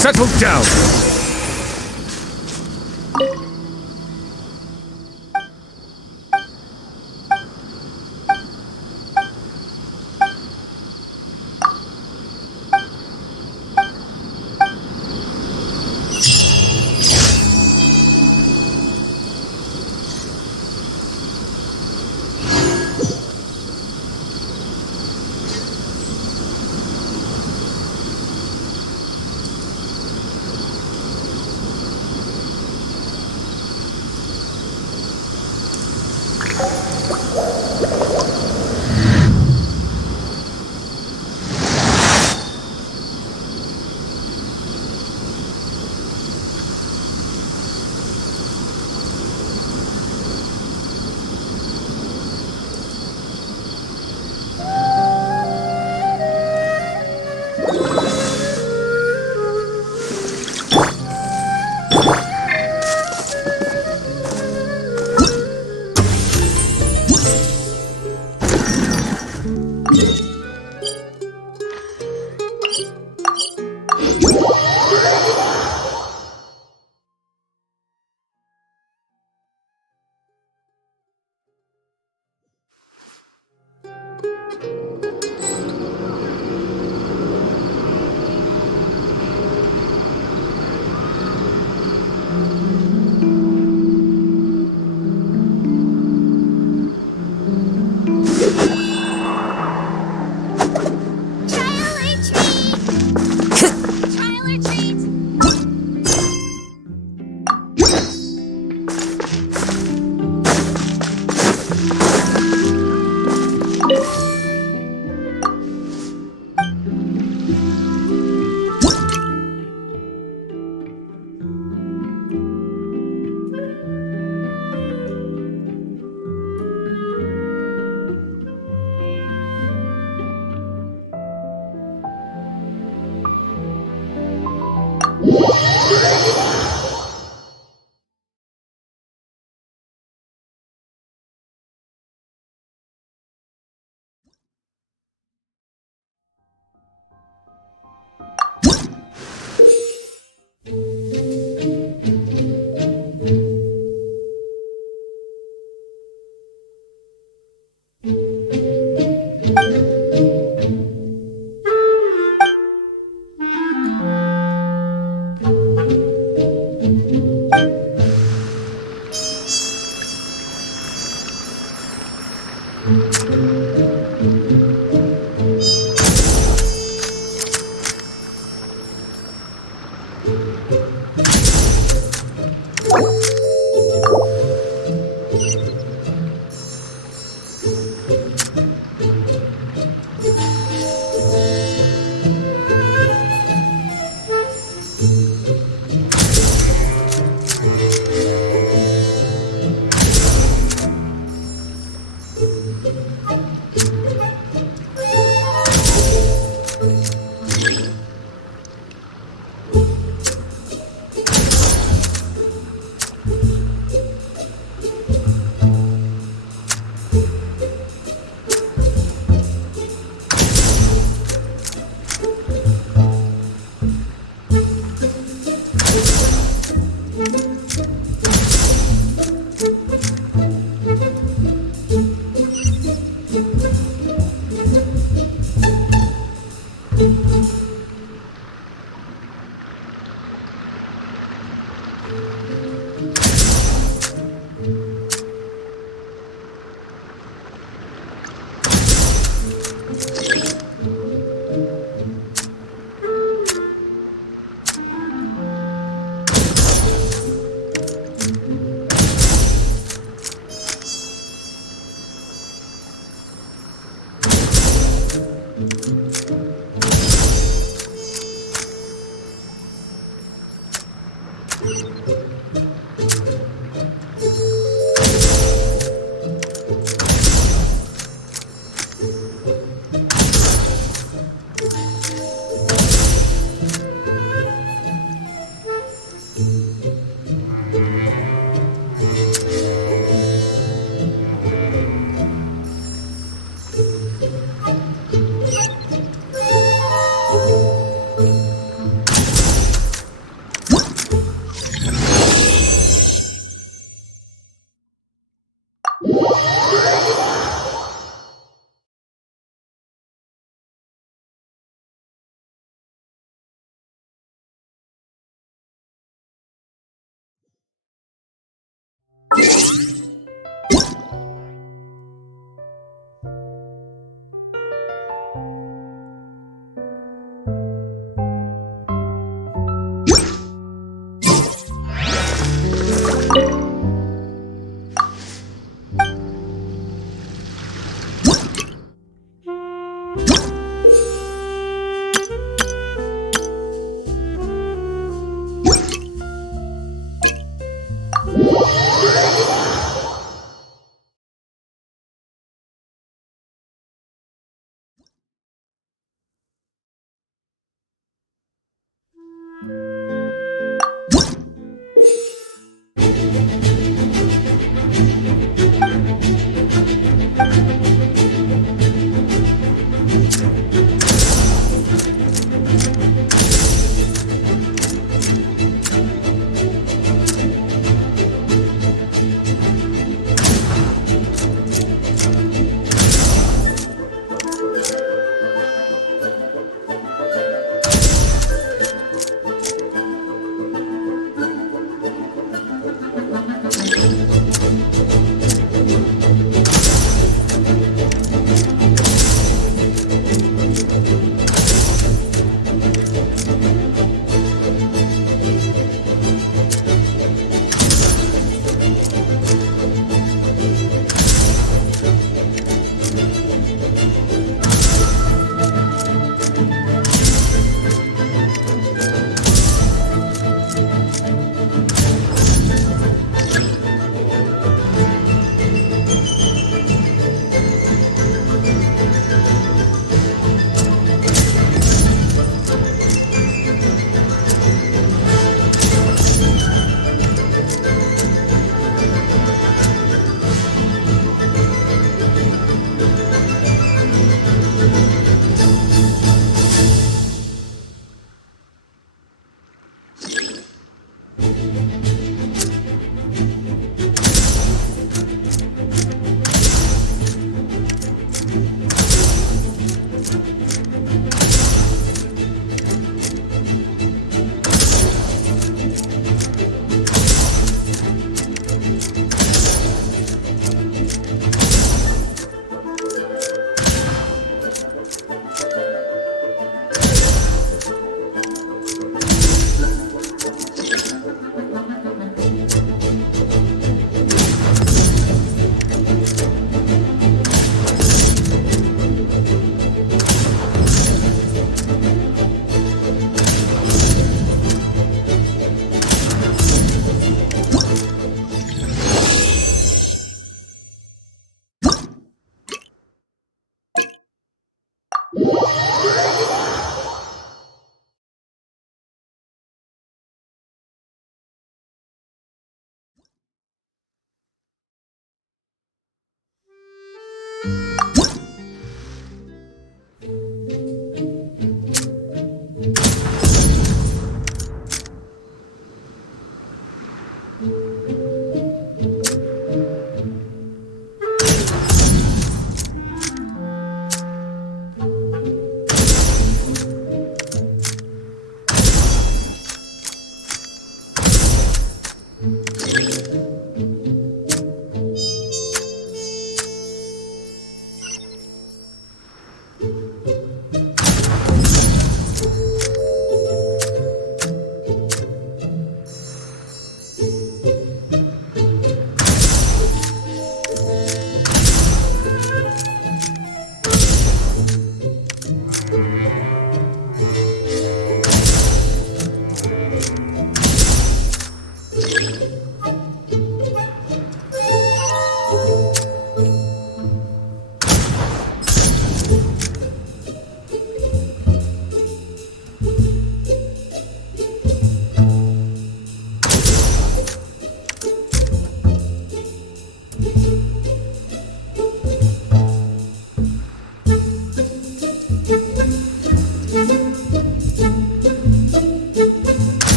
Settle down!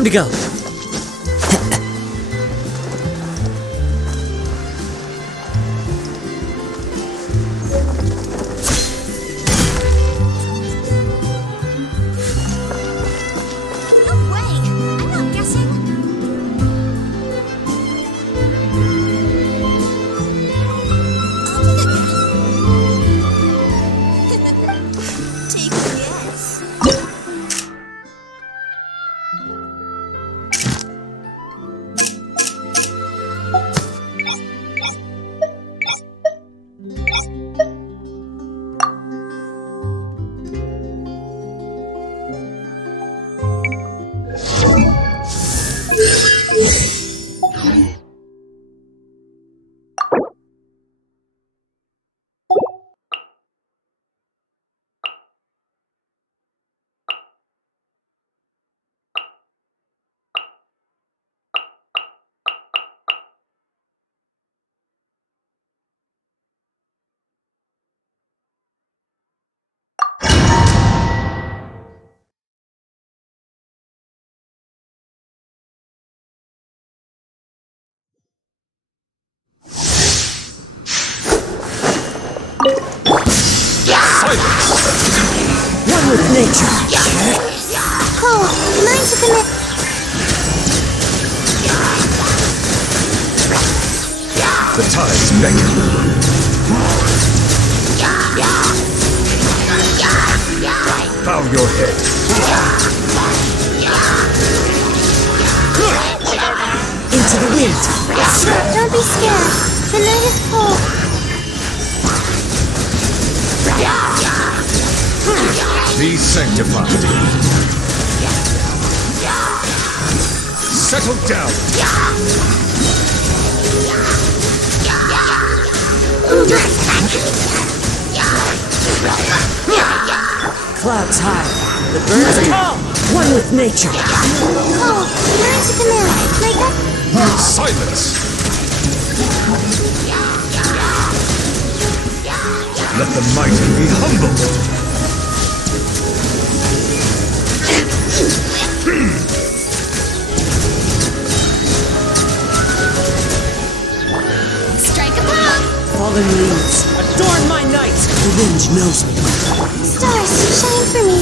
Time to go. No way! I'm not guessing. I'll take a guess. One with nature. Oh, mine to commit. The tides beckon. Bow your head. Into the wind. Don't be scared. The night is cold. Be sanctified. Settle down. Clouds high. The birds come. One with nature. Oh, mine to command. Like that? Silence. Let the mighty be humble. Strike a pop! Fallen leaves. Adorn my night. The wind knows me. Stars, shine for me.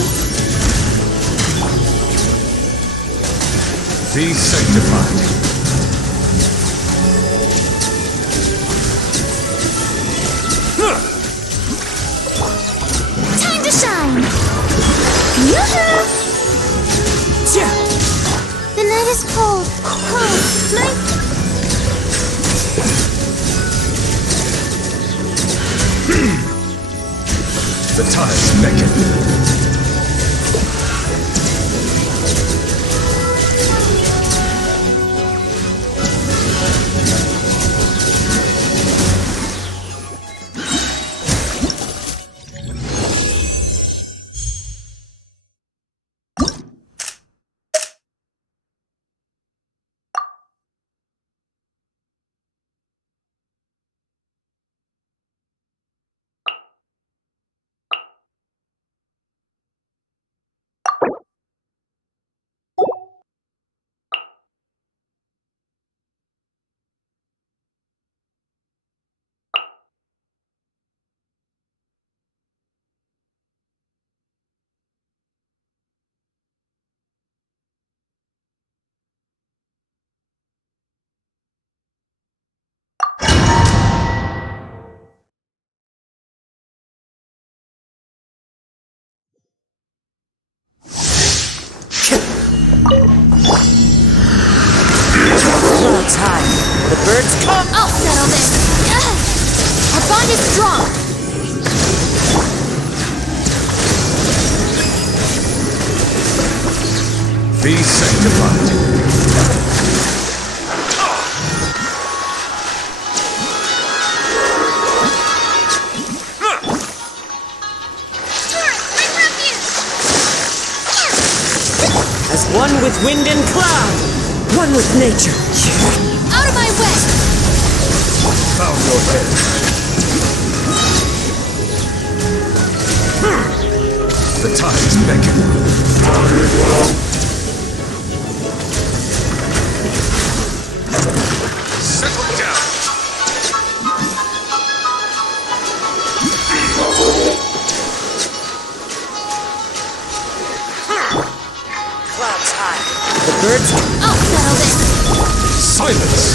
Be sanctified. Time to shine! Yoo-hoo! Yeah. The night is cold. Cold. Night. The tides beckon. Clouds high. The birds come. I'll settle this. Our bond is strong. Be sanctified. As one with wind and cloud. One with nature. Out of my way. Bow your head. The tides beckon. Settle down. Clouds high. The birds. I'll settle this. Silence.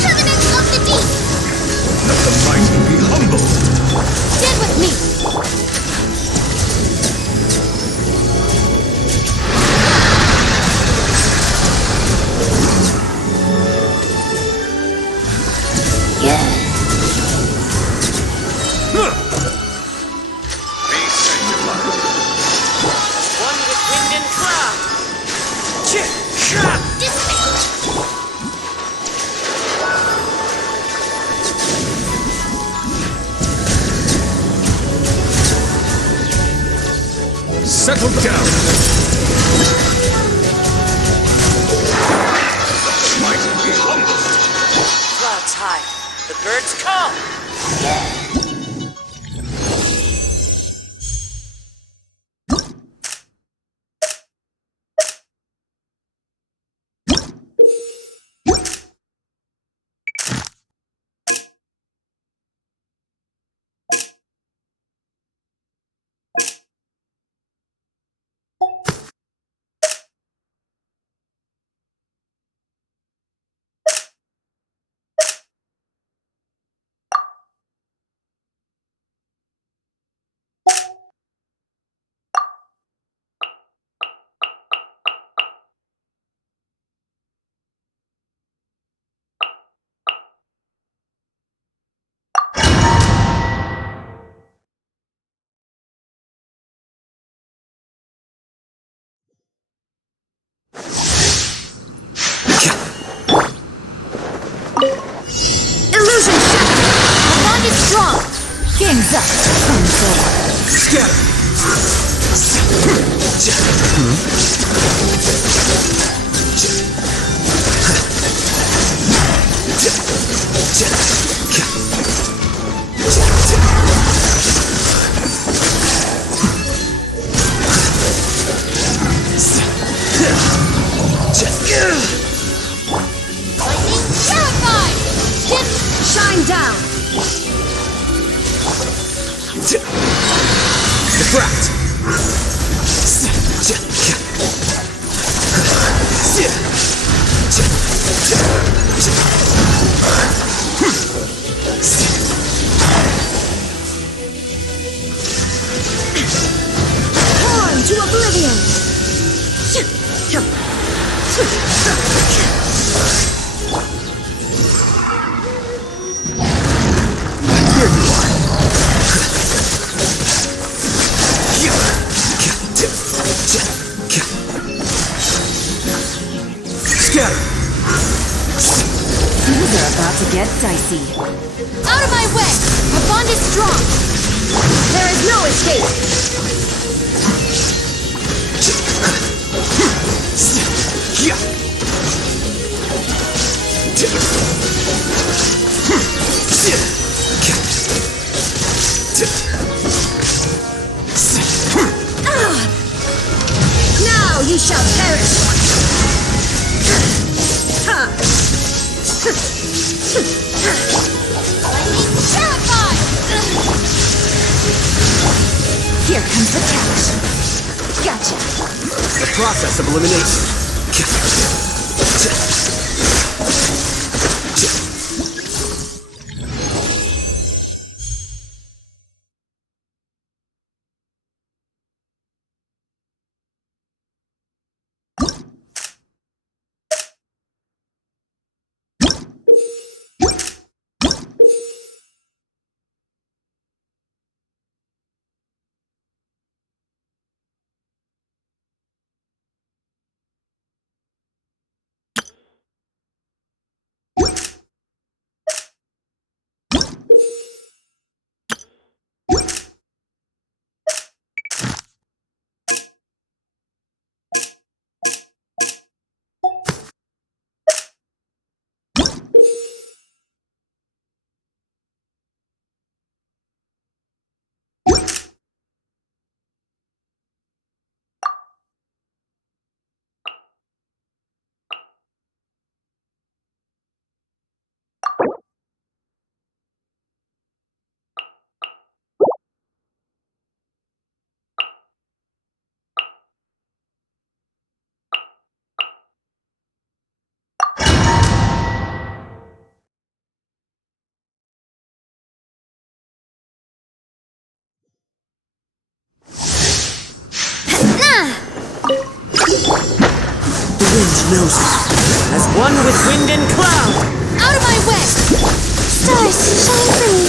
Covenant of the deep. Let the mighty be humbled. Stand with me. Be sanctified. One with wind and cloud. Settle down. Mighty be humbled. Clouds high. The birds call. Illusion shattered. The bond is strong. Game's up. Scatter. Lightning terrified. Shine down. Diffract. Torn to oblivion. Here you are. Scatter. Things are about to get dicey. Out of my way. Our bond is strong. There is no escape. Now you shall perish. Lightning terrified. Here comes the catch. Gotcha. The process of elimination. knows it. As one with wind and cloud! Out of my way! Stars, shine for me.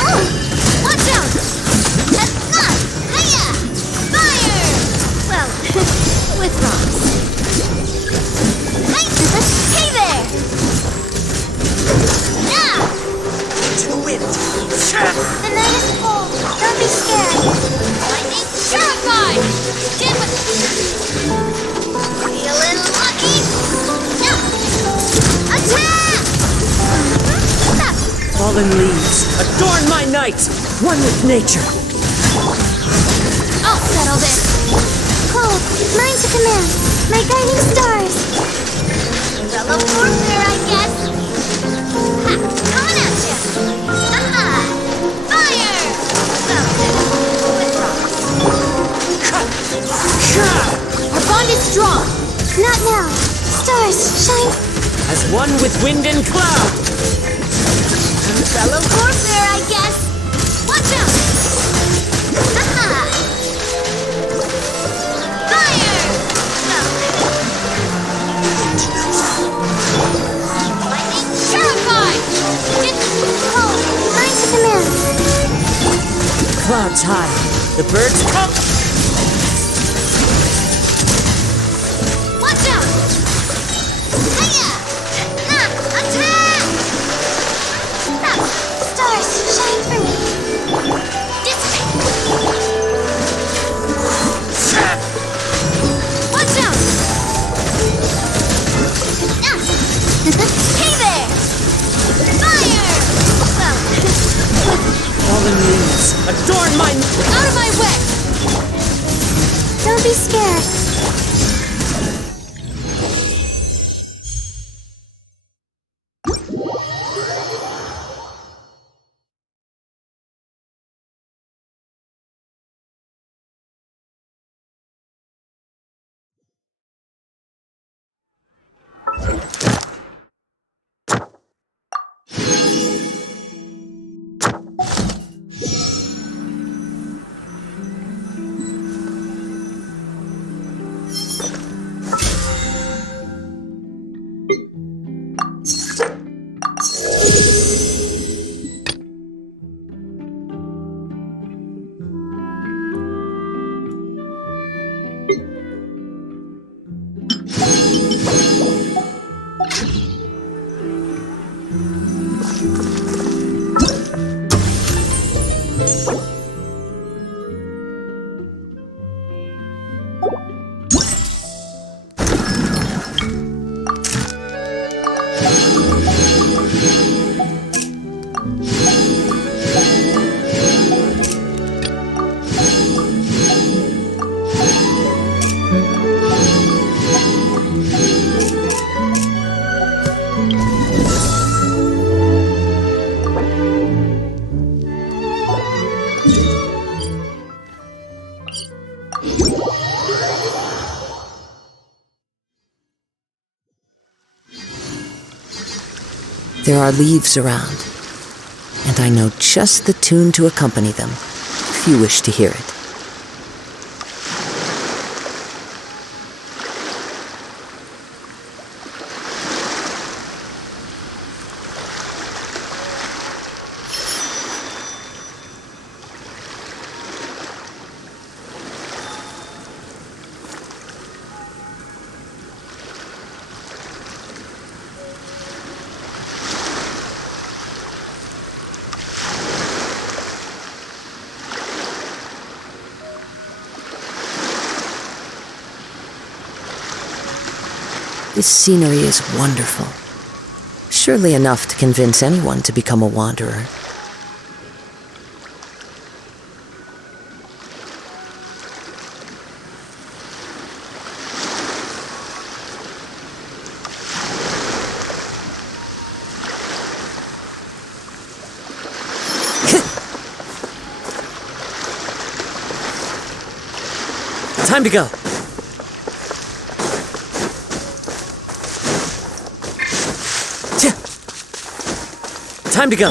Oh! Watch out! Hiya! Fire! Well, with rocks. Hey there! Now! To wind! The night is cold. Don't be scared. Lightning terrified! Did what... Feeling lucky? No! Attack! Fallen leaves, adorn my night! One with nature! I'll settle this! Cold, mine to command. My guiding stars. Umbrella warfare, I guess! Ha! Coming at ya! Aha! Fire! Well, with rocks. Our bond is strong! Not now. Stars, shine. As one with wind and cloud! Umbrella warfare, I guess! Watch out! Aha! Fire! Lightning terrified! Cold, mine to command. Clouds high, the birds come! Watch out! Hiya! Attack! Stars, shine for me. Dissipate! Watch out! Hey there! Fire! Well, Fallen leaves, adorn my... out of my way! Don't be scared. There are leaves around, and I know just the tune to accompany them, if you wish to hear it. This scenery is wonderful. Surely enough to convince anyone to become a wanderer. Time to go! Time to go!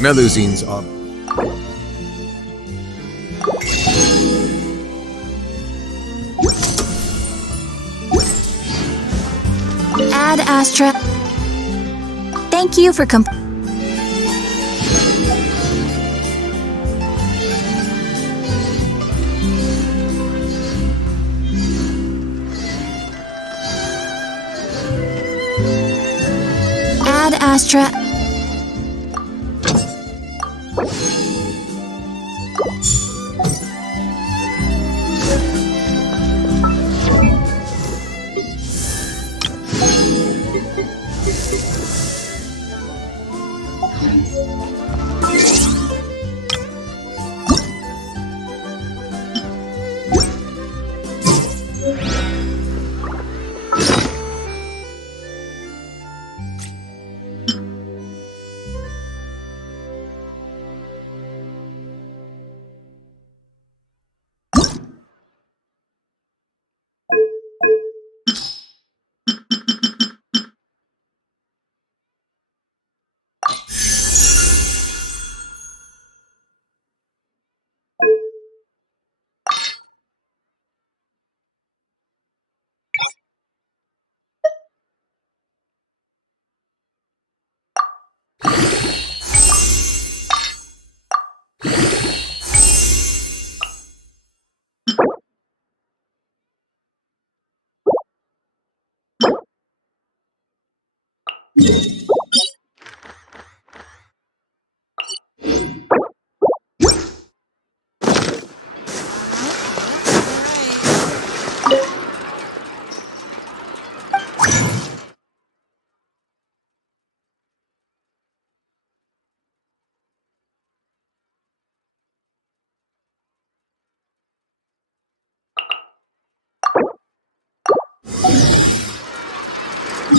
Melusines are... Ad Astra. Thank you for Ad Astra.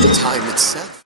The time itself.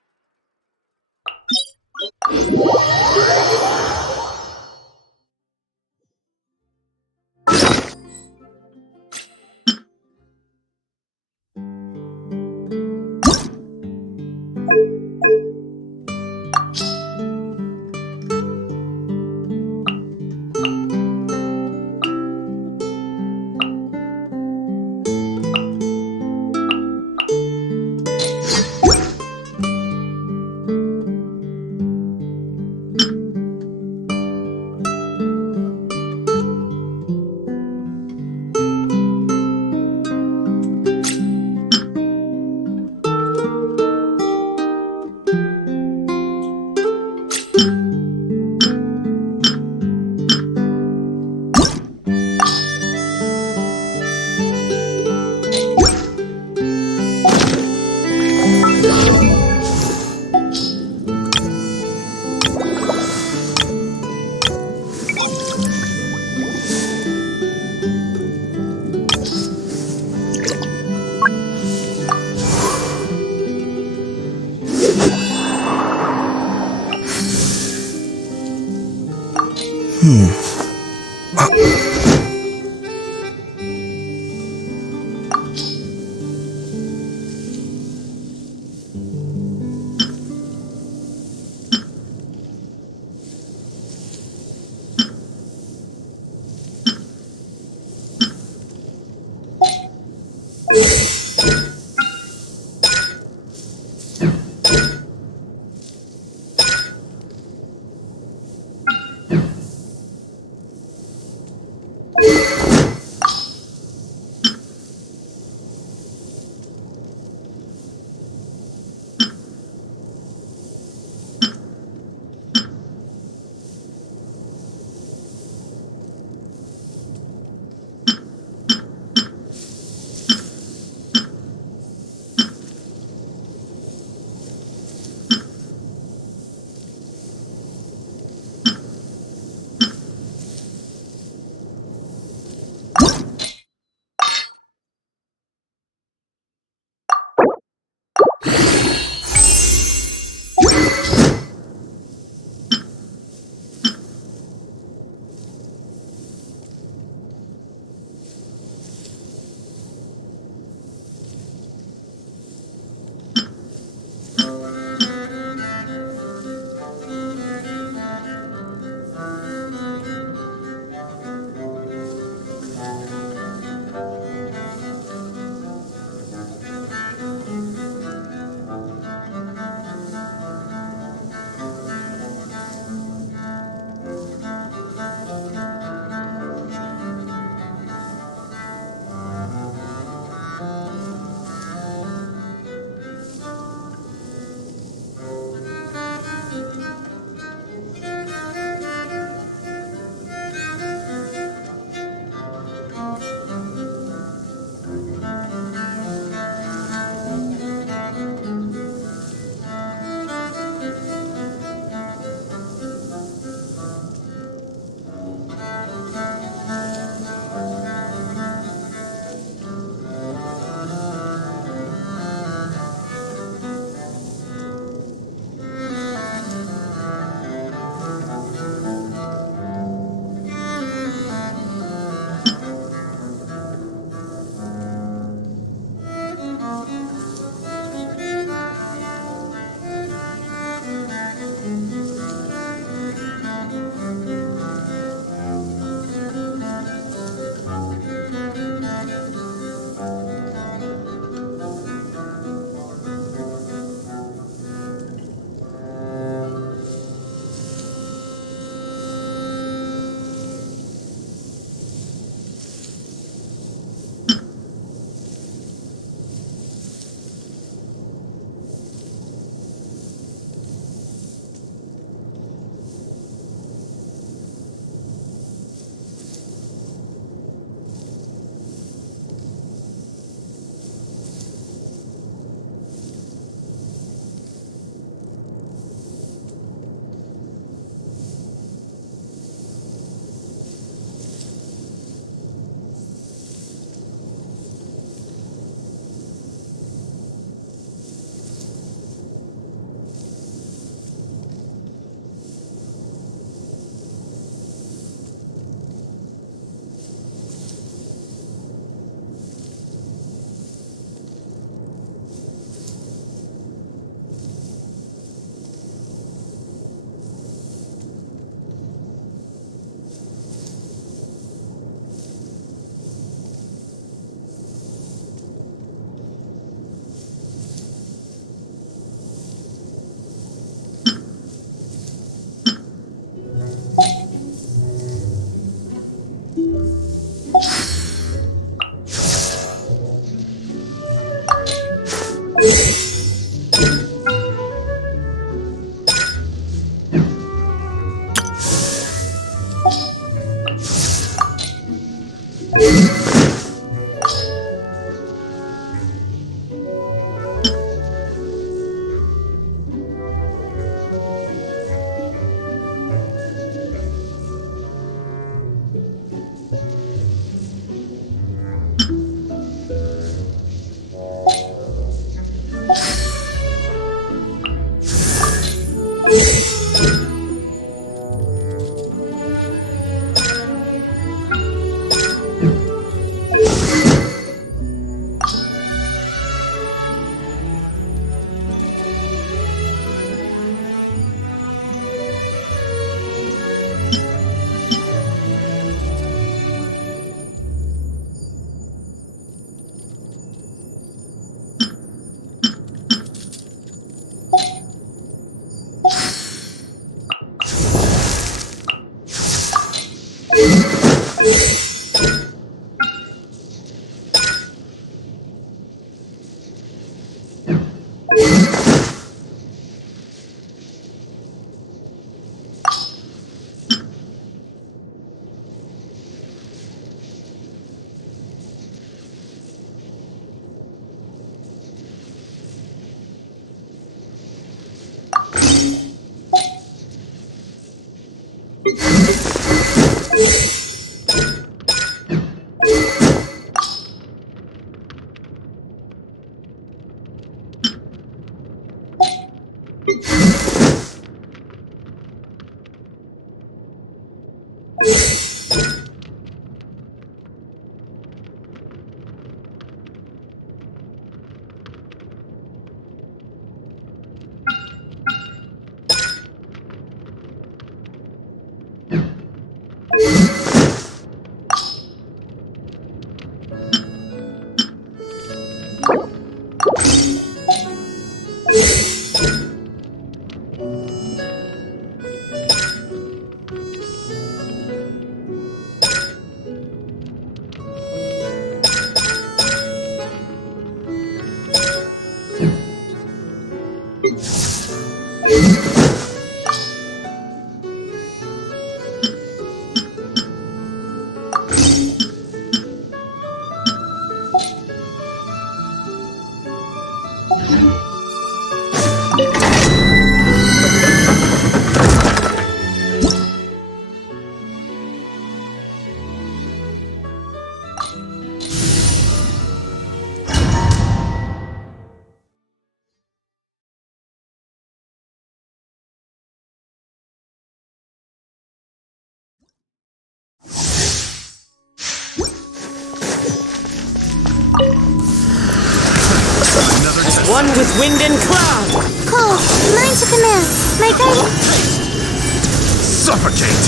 One with wind and cloud! Cole, mine to command. My guardian. Suffocate!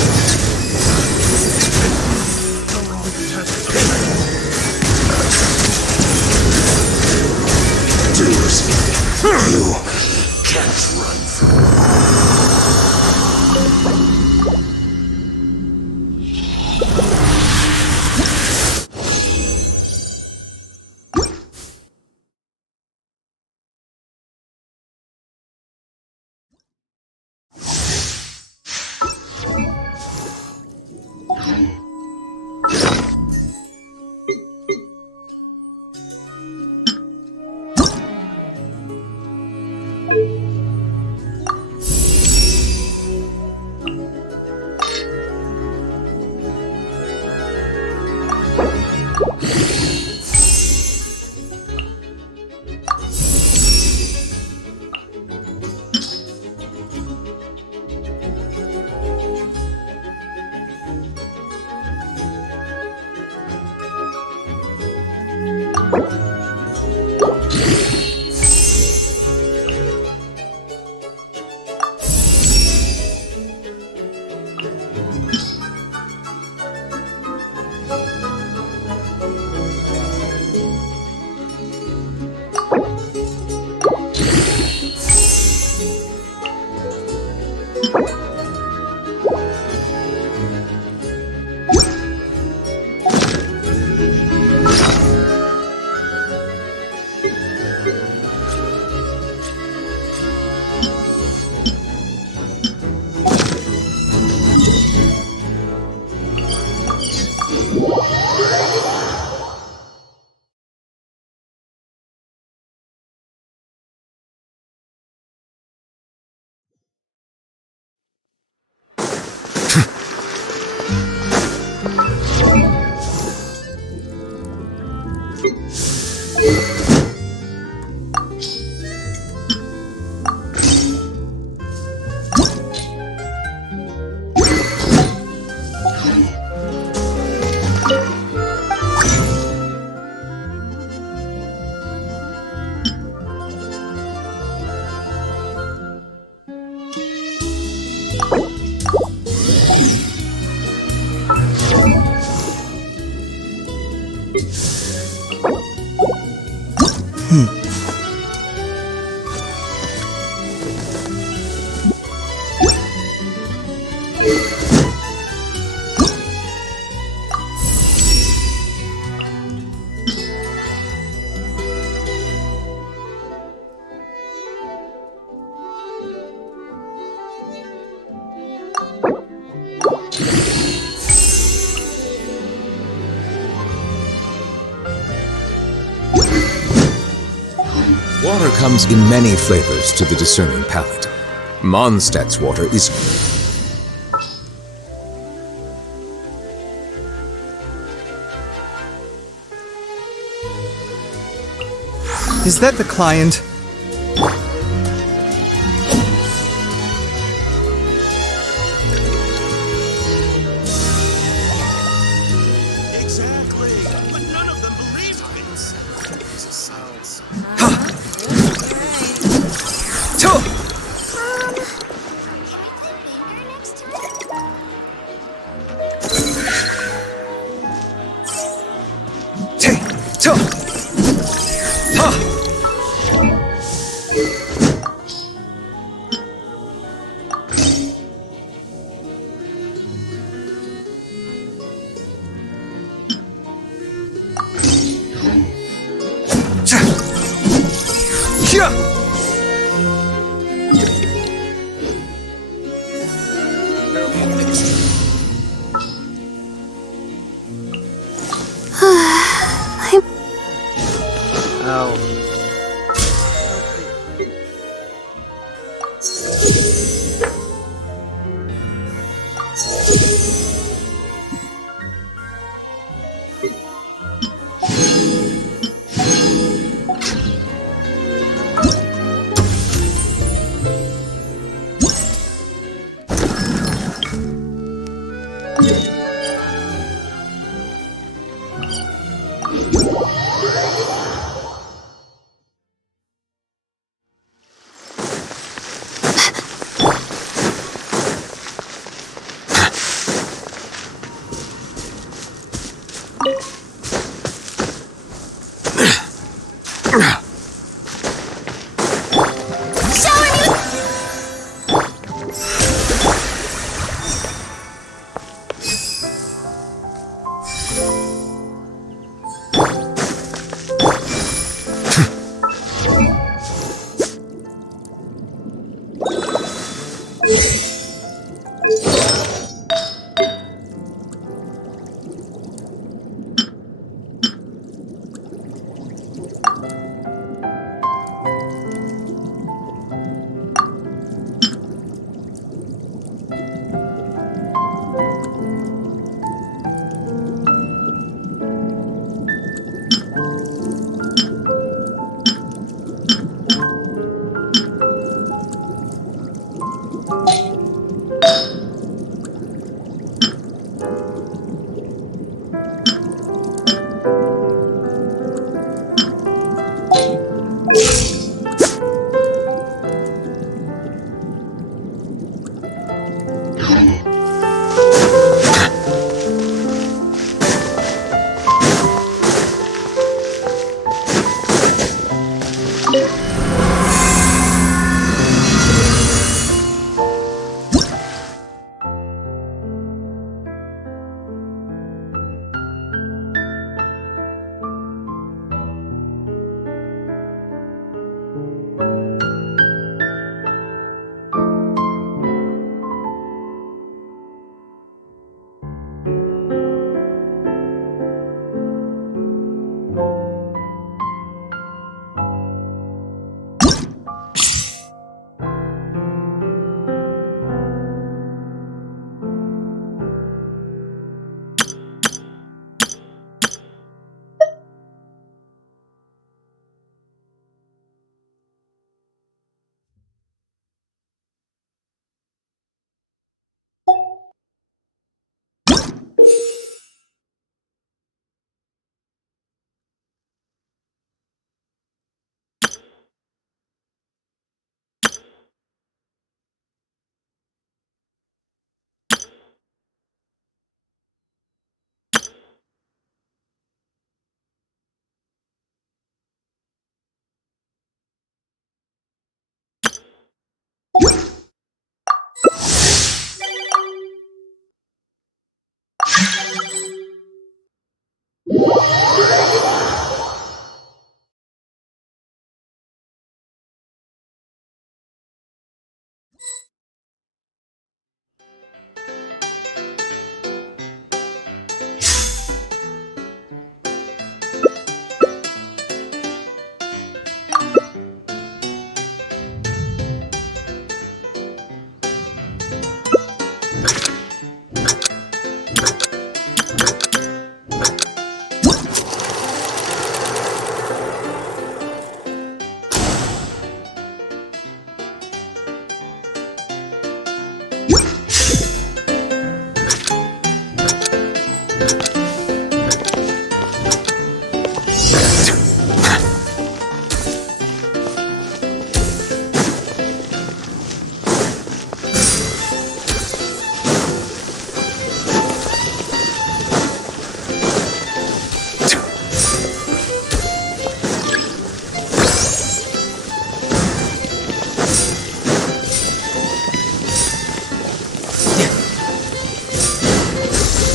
Dudes, you can't run from Water comes in many flavors to the discerning palate. Mondstadt's water is... Is that the client? exactly, but none of them believe me. This sounds.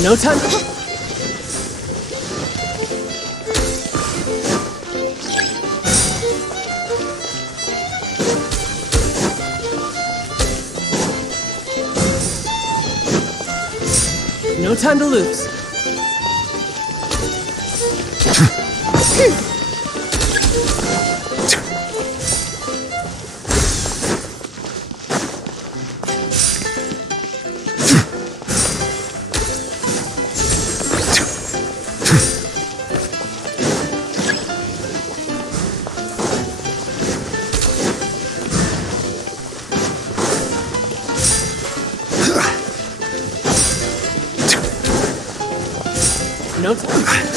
No time. No time to lose. No time.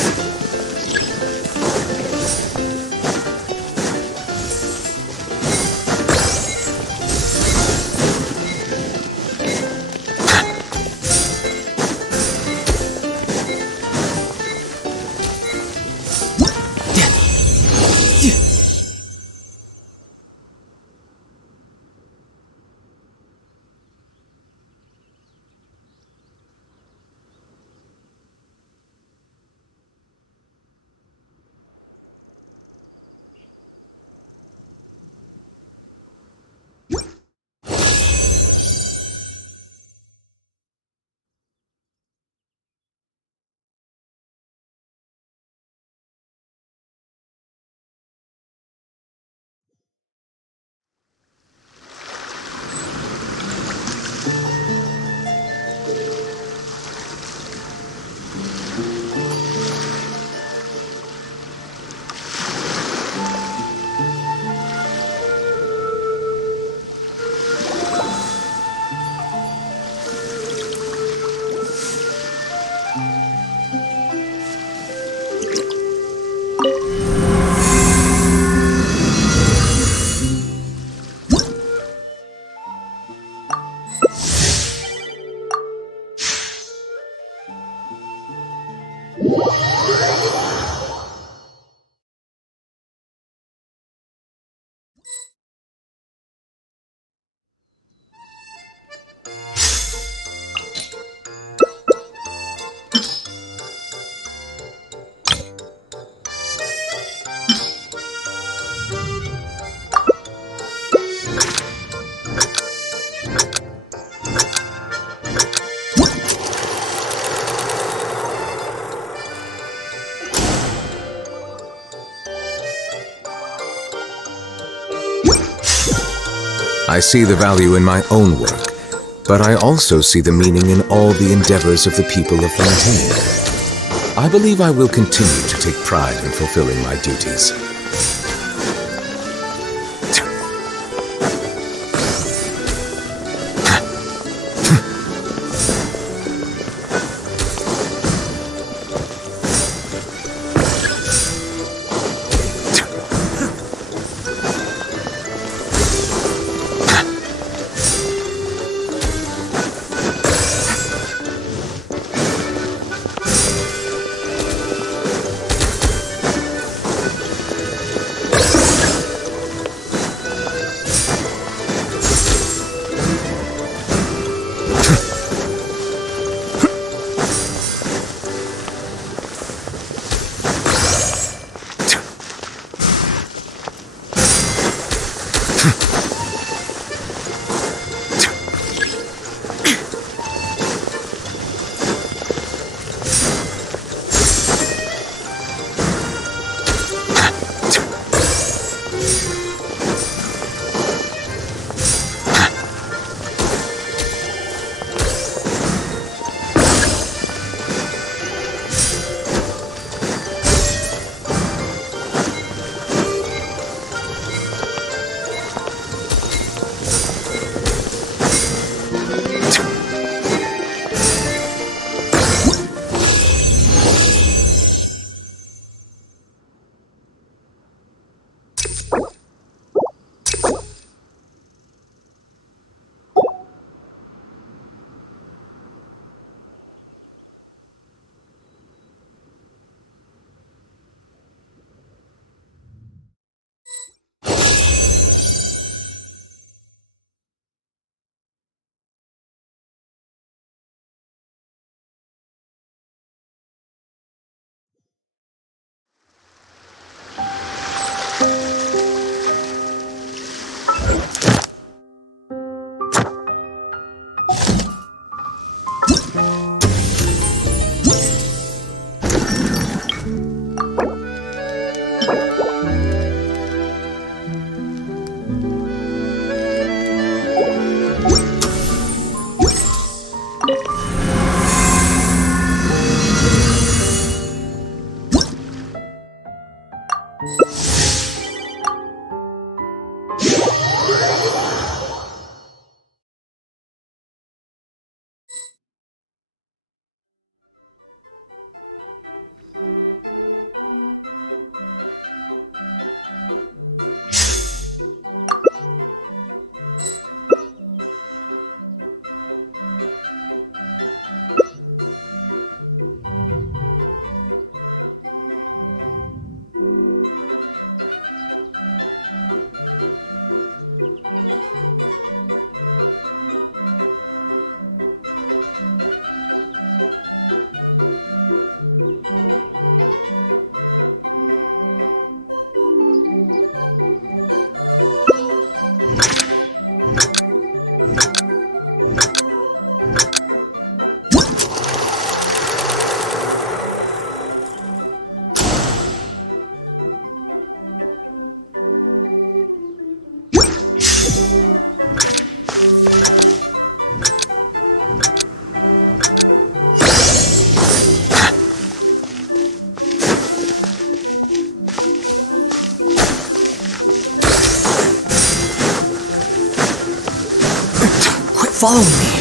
I see the value in my own work, but I also see the meaning in all the endeavors of the people of Fontaine. I believe I will continue to take pride in fulfilling my duties. Follow me.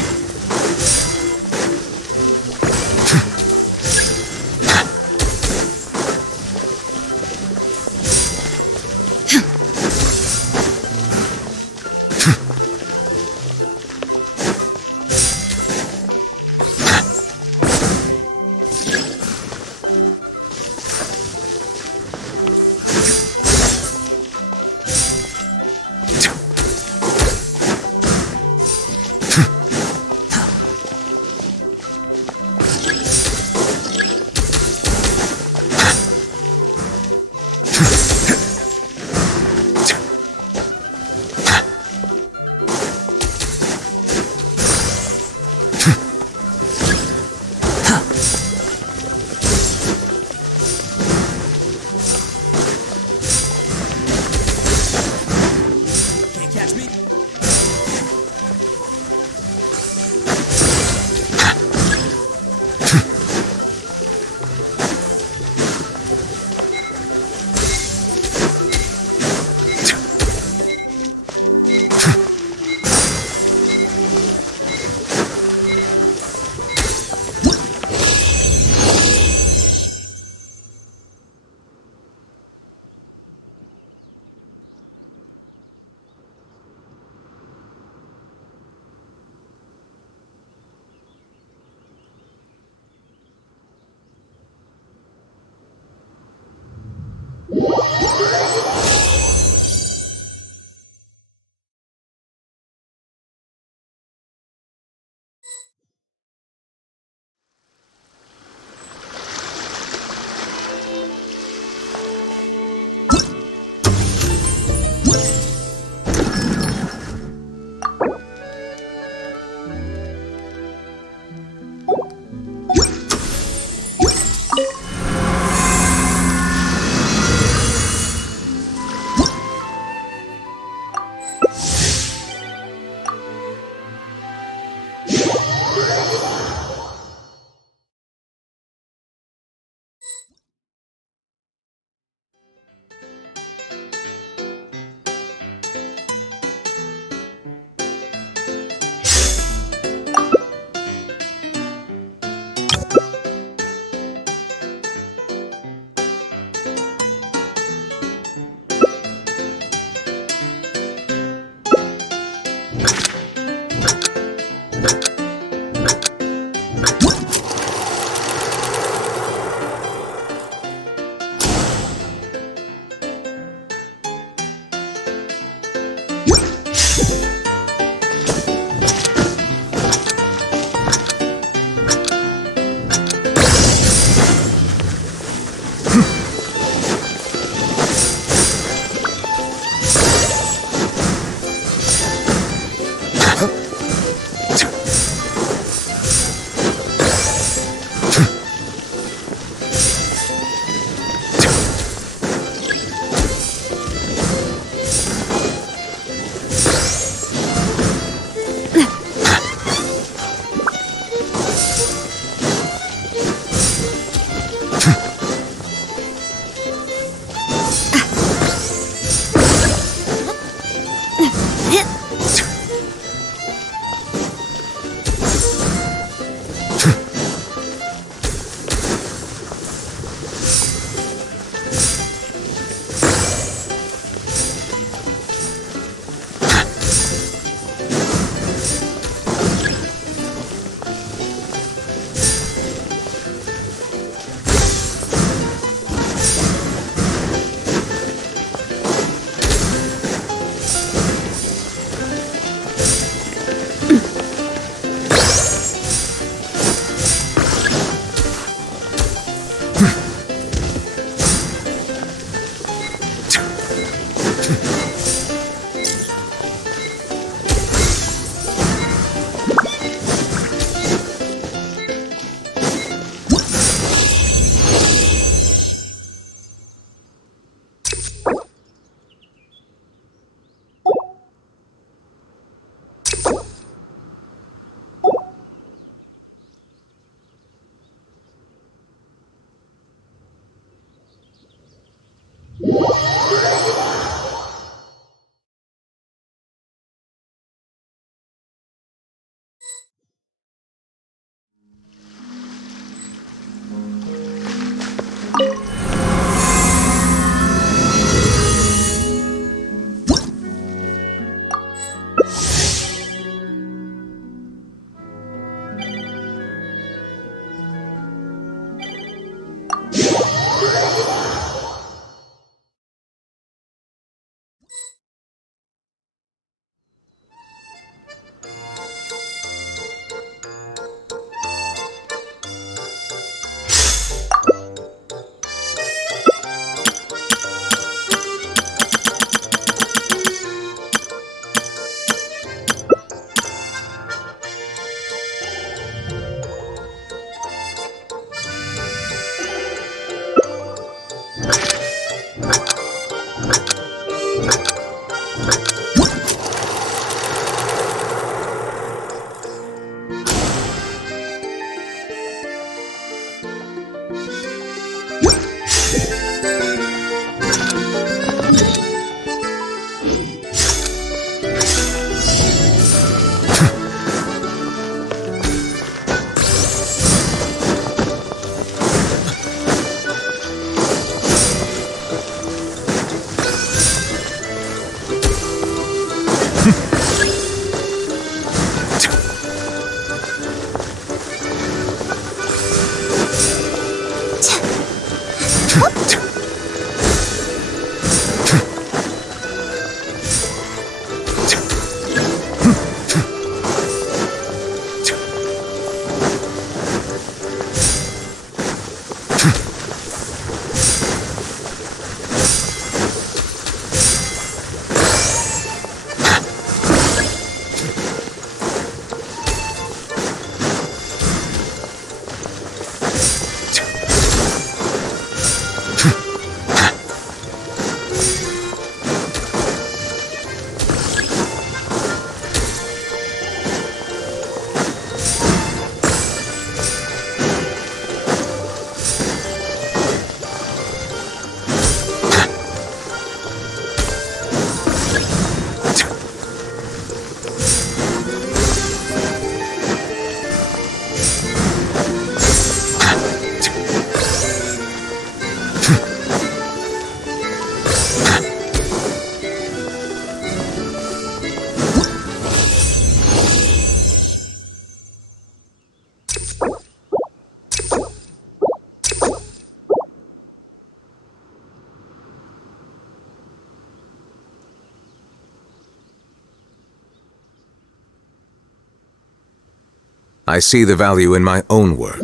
I see the value in my own work.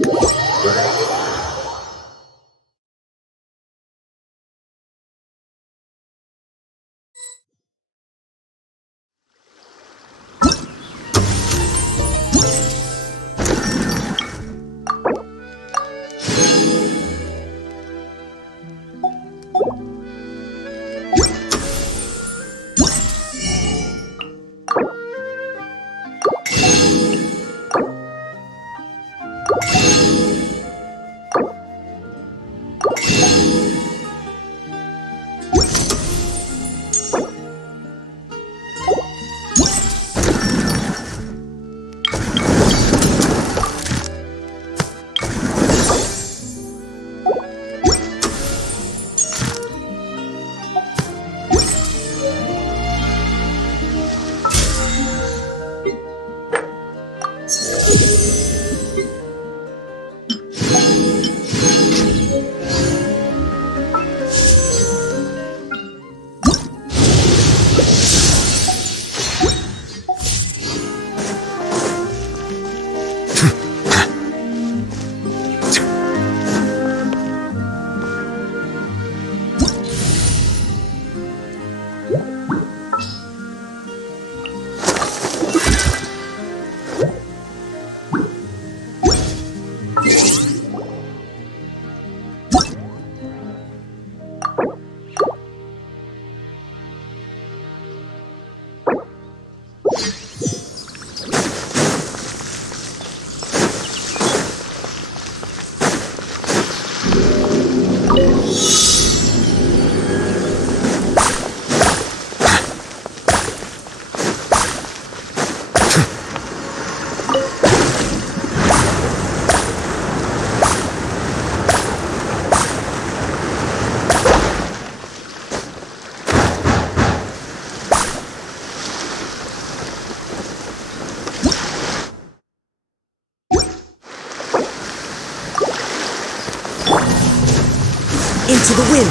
Into the wind!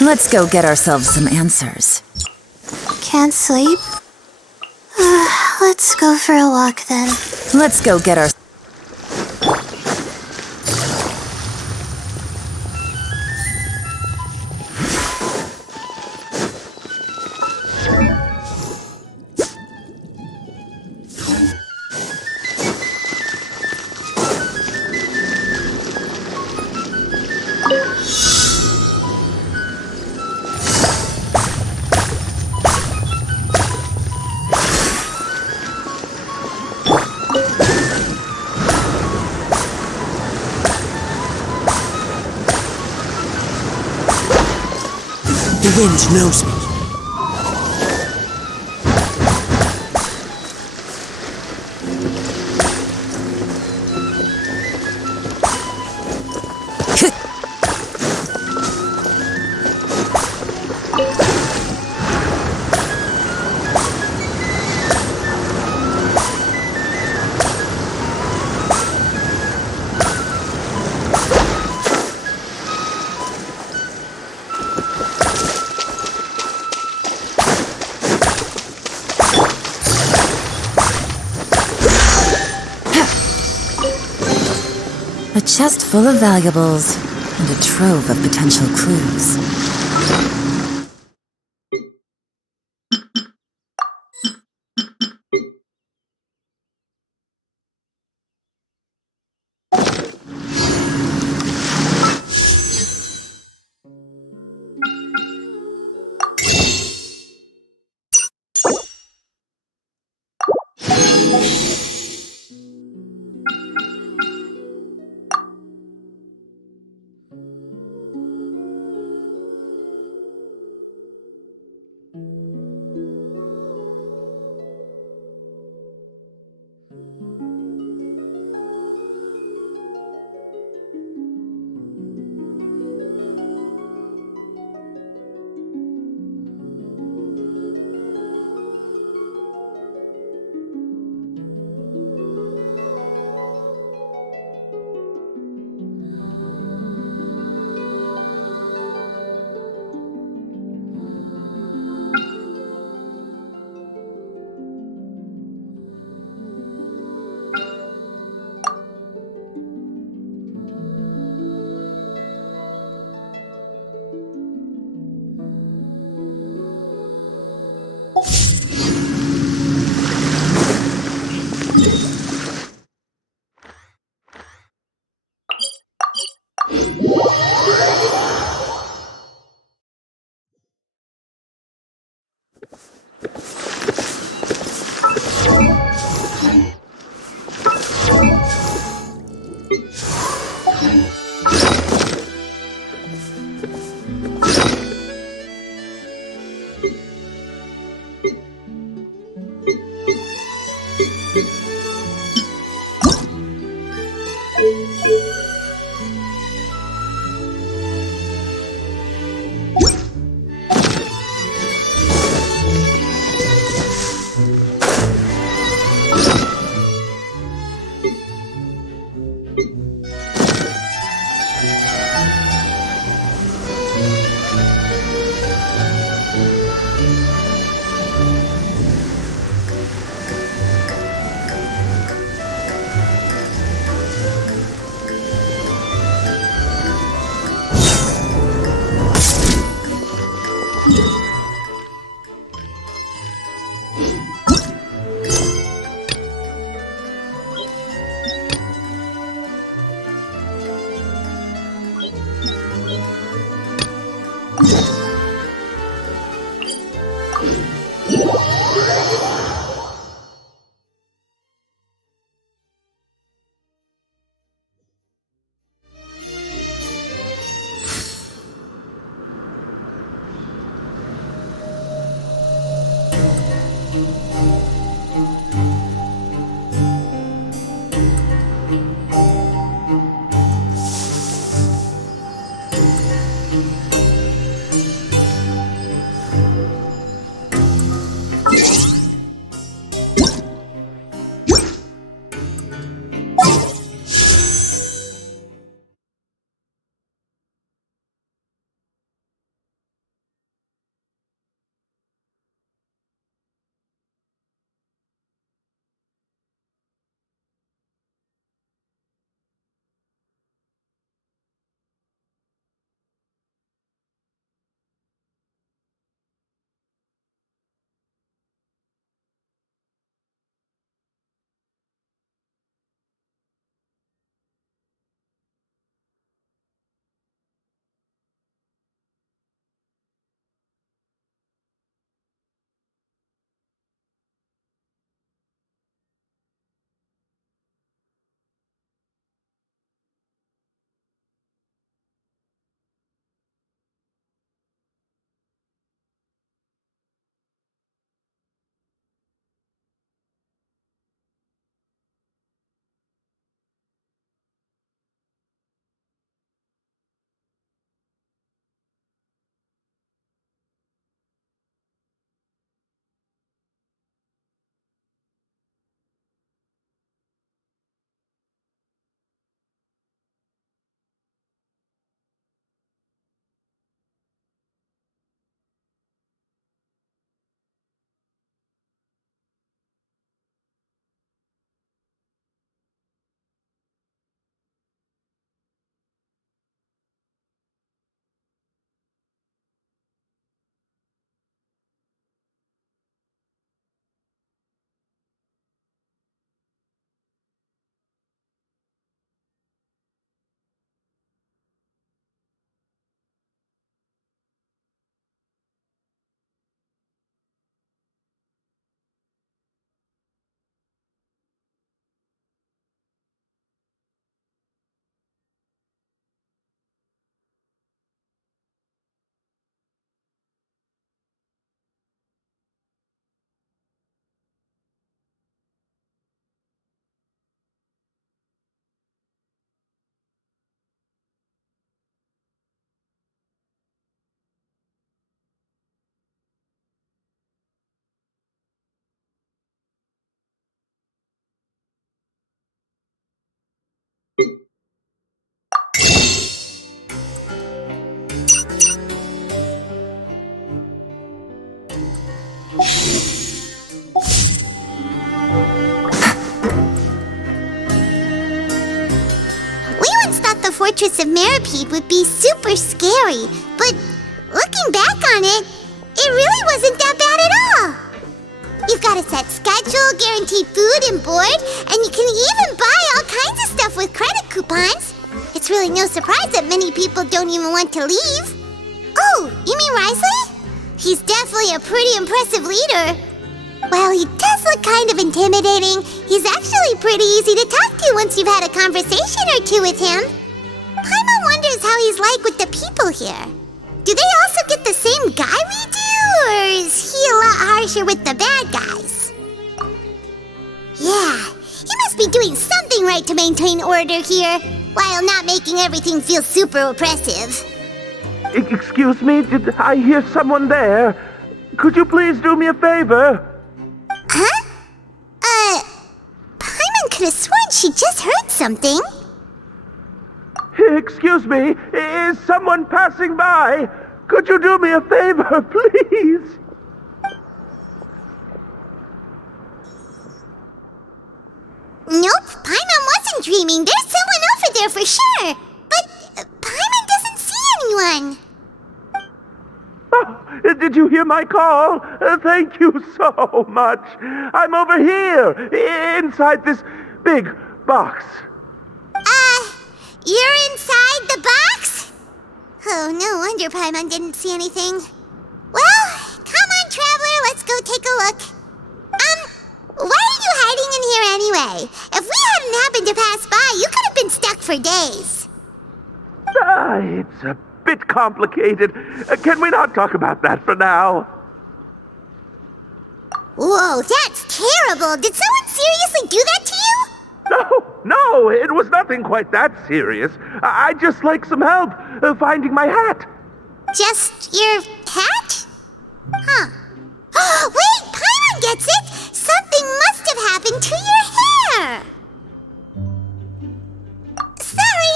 Let's go get ourselves some answers. Can't sleep? Let's go for a walk then. Let's go get our... The wind knows me. A chest full of valuables and a trove of potential clues. fortress of Meripede would be super scary, but looking back on it, it really wasn't that bad at all. You've got a set schedule, guaranteed food and board, and you can even buy all kinds of stuff with credit coupons. It's really no surprise that many people don't even want to leave. Oh, you mean Wriothesley? He's definitely a pretty impressive leader. While he does look kind of intimidating, he's actually pretty easy to talk to once you've had a conversation or two with him. Paimon wonders how he's like with the people here. Do they also get the same guy we do, or is he a lot harsher with the bad guys? Yeah, be doing something right to maintain order here, while not making everything feel super oppressive. Excuse me, did I hear someone there? Could you please do me a favor? Huh? Paimon could have sworn she just heard something. Excuse me, is someone passing by? Could you do me a favor, please? Nope, Paimon wasn't dreaming. There's someone over there for sure. But Paimon doesn't see anyone. Oh, did you hear my call? Thank you so much. I'm over here, inside this big box. You're inside the box? Oh, no wonder Paimon didn't see anything. Well, come on, Traveler, let's go take a look. Why are you hiding in here anyway? If we hadn't happened to pass by, you could have been stuck for days. It's a bit complicated. Can we not talk about that for now? Whoa, that's terrible. Did someone seriously do that to you? No, it was nothing quite that serious. I'd just like some help finding my hat. Just your hat? Huh. Wait, Paimon gets it! Something must have happened to your hair! Sorry.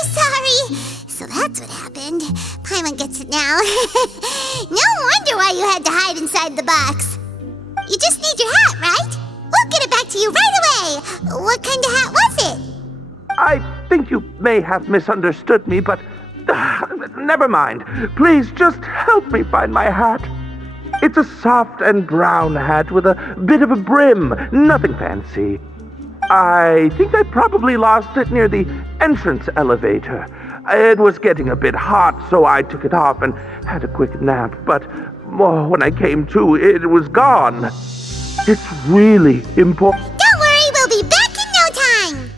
So that's what happened. Paimon gets it now. No wonder why you had to hide inside the box. You just need your hat, right? We'll get it back to you right away. What kind of hat was it? I think you may have misunderstood me, but never mind. Please just help me find my hat. It's a soft and brown hat with a bit of a brim, nothing fancy. I think I probably lost it near the entrance elevator. It was getting a bit hot, so I took it off and had a quick nap, but when I came to, it was gone. It's really important. Don't worry, we'll be back in no time.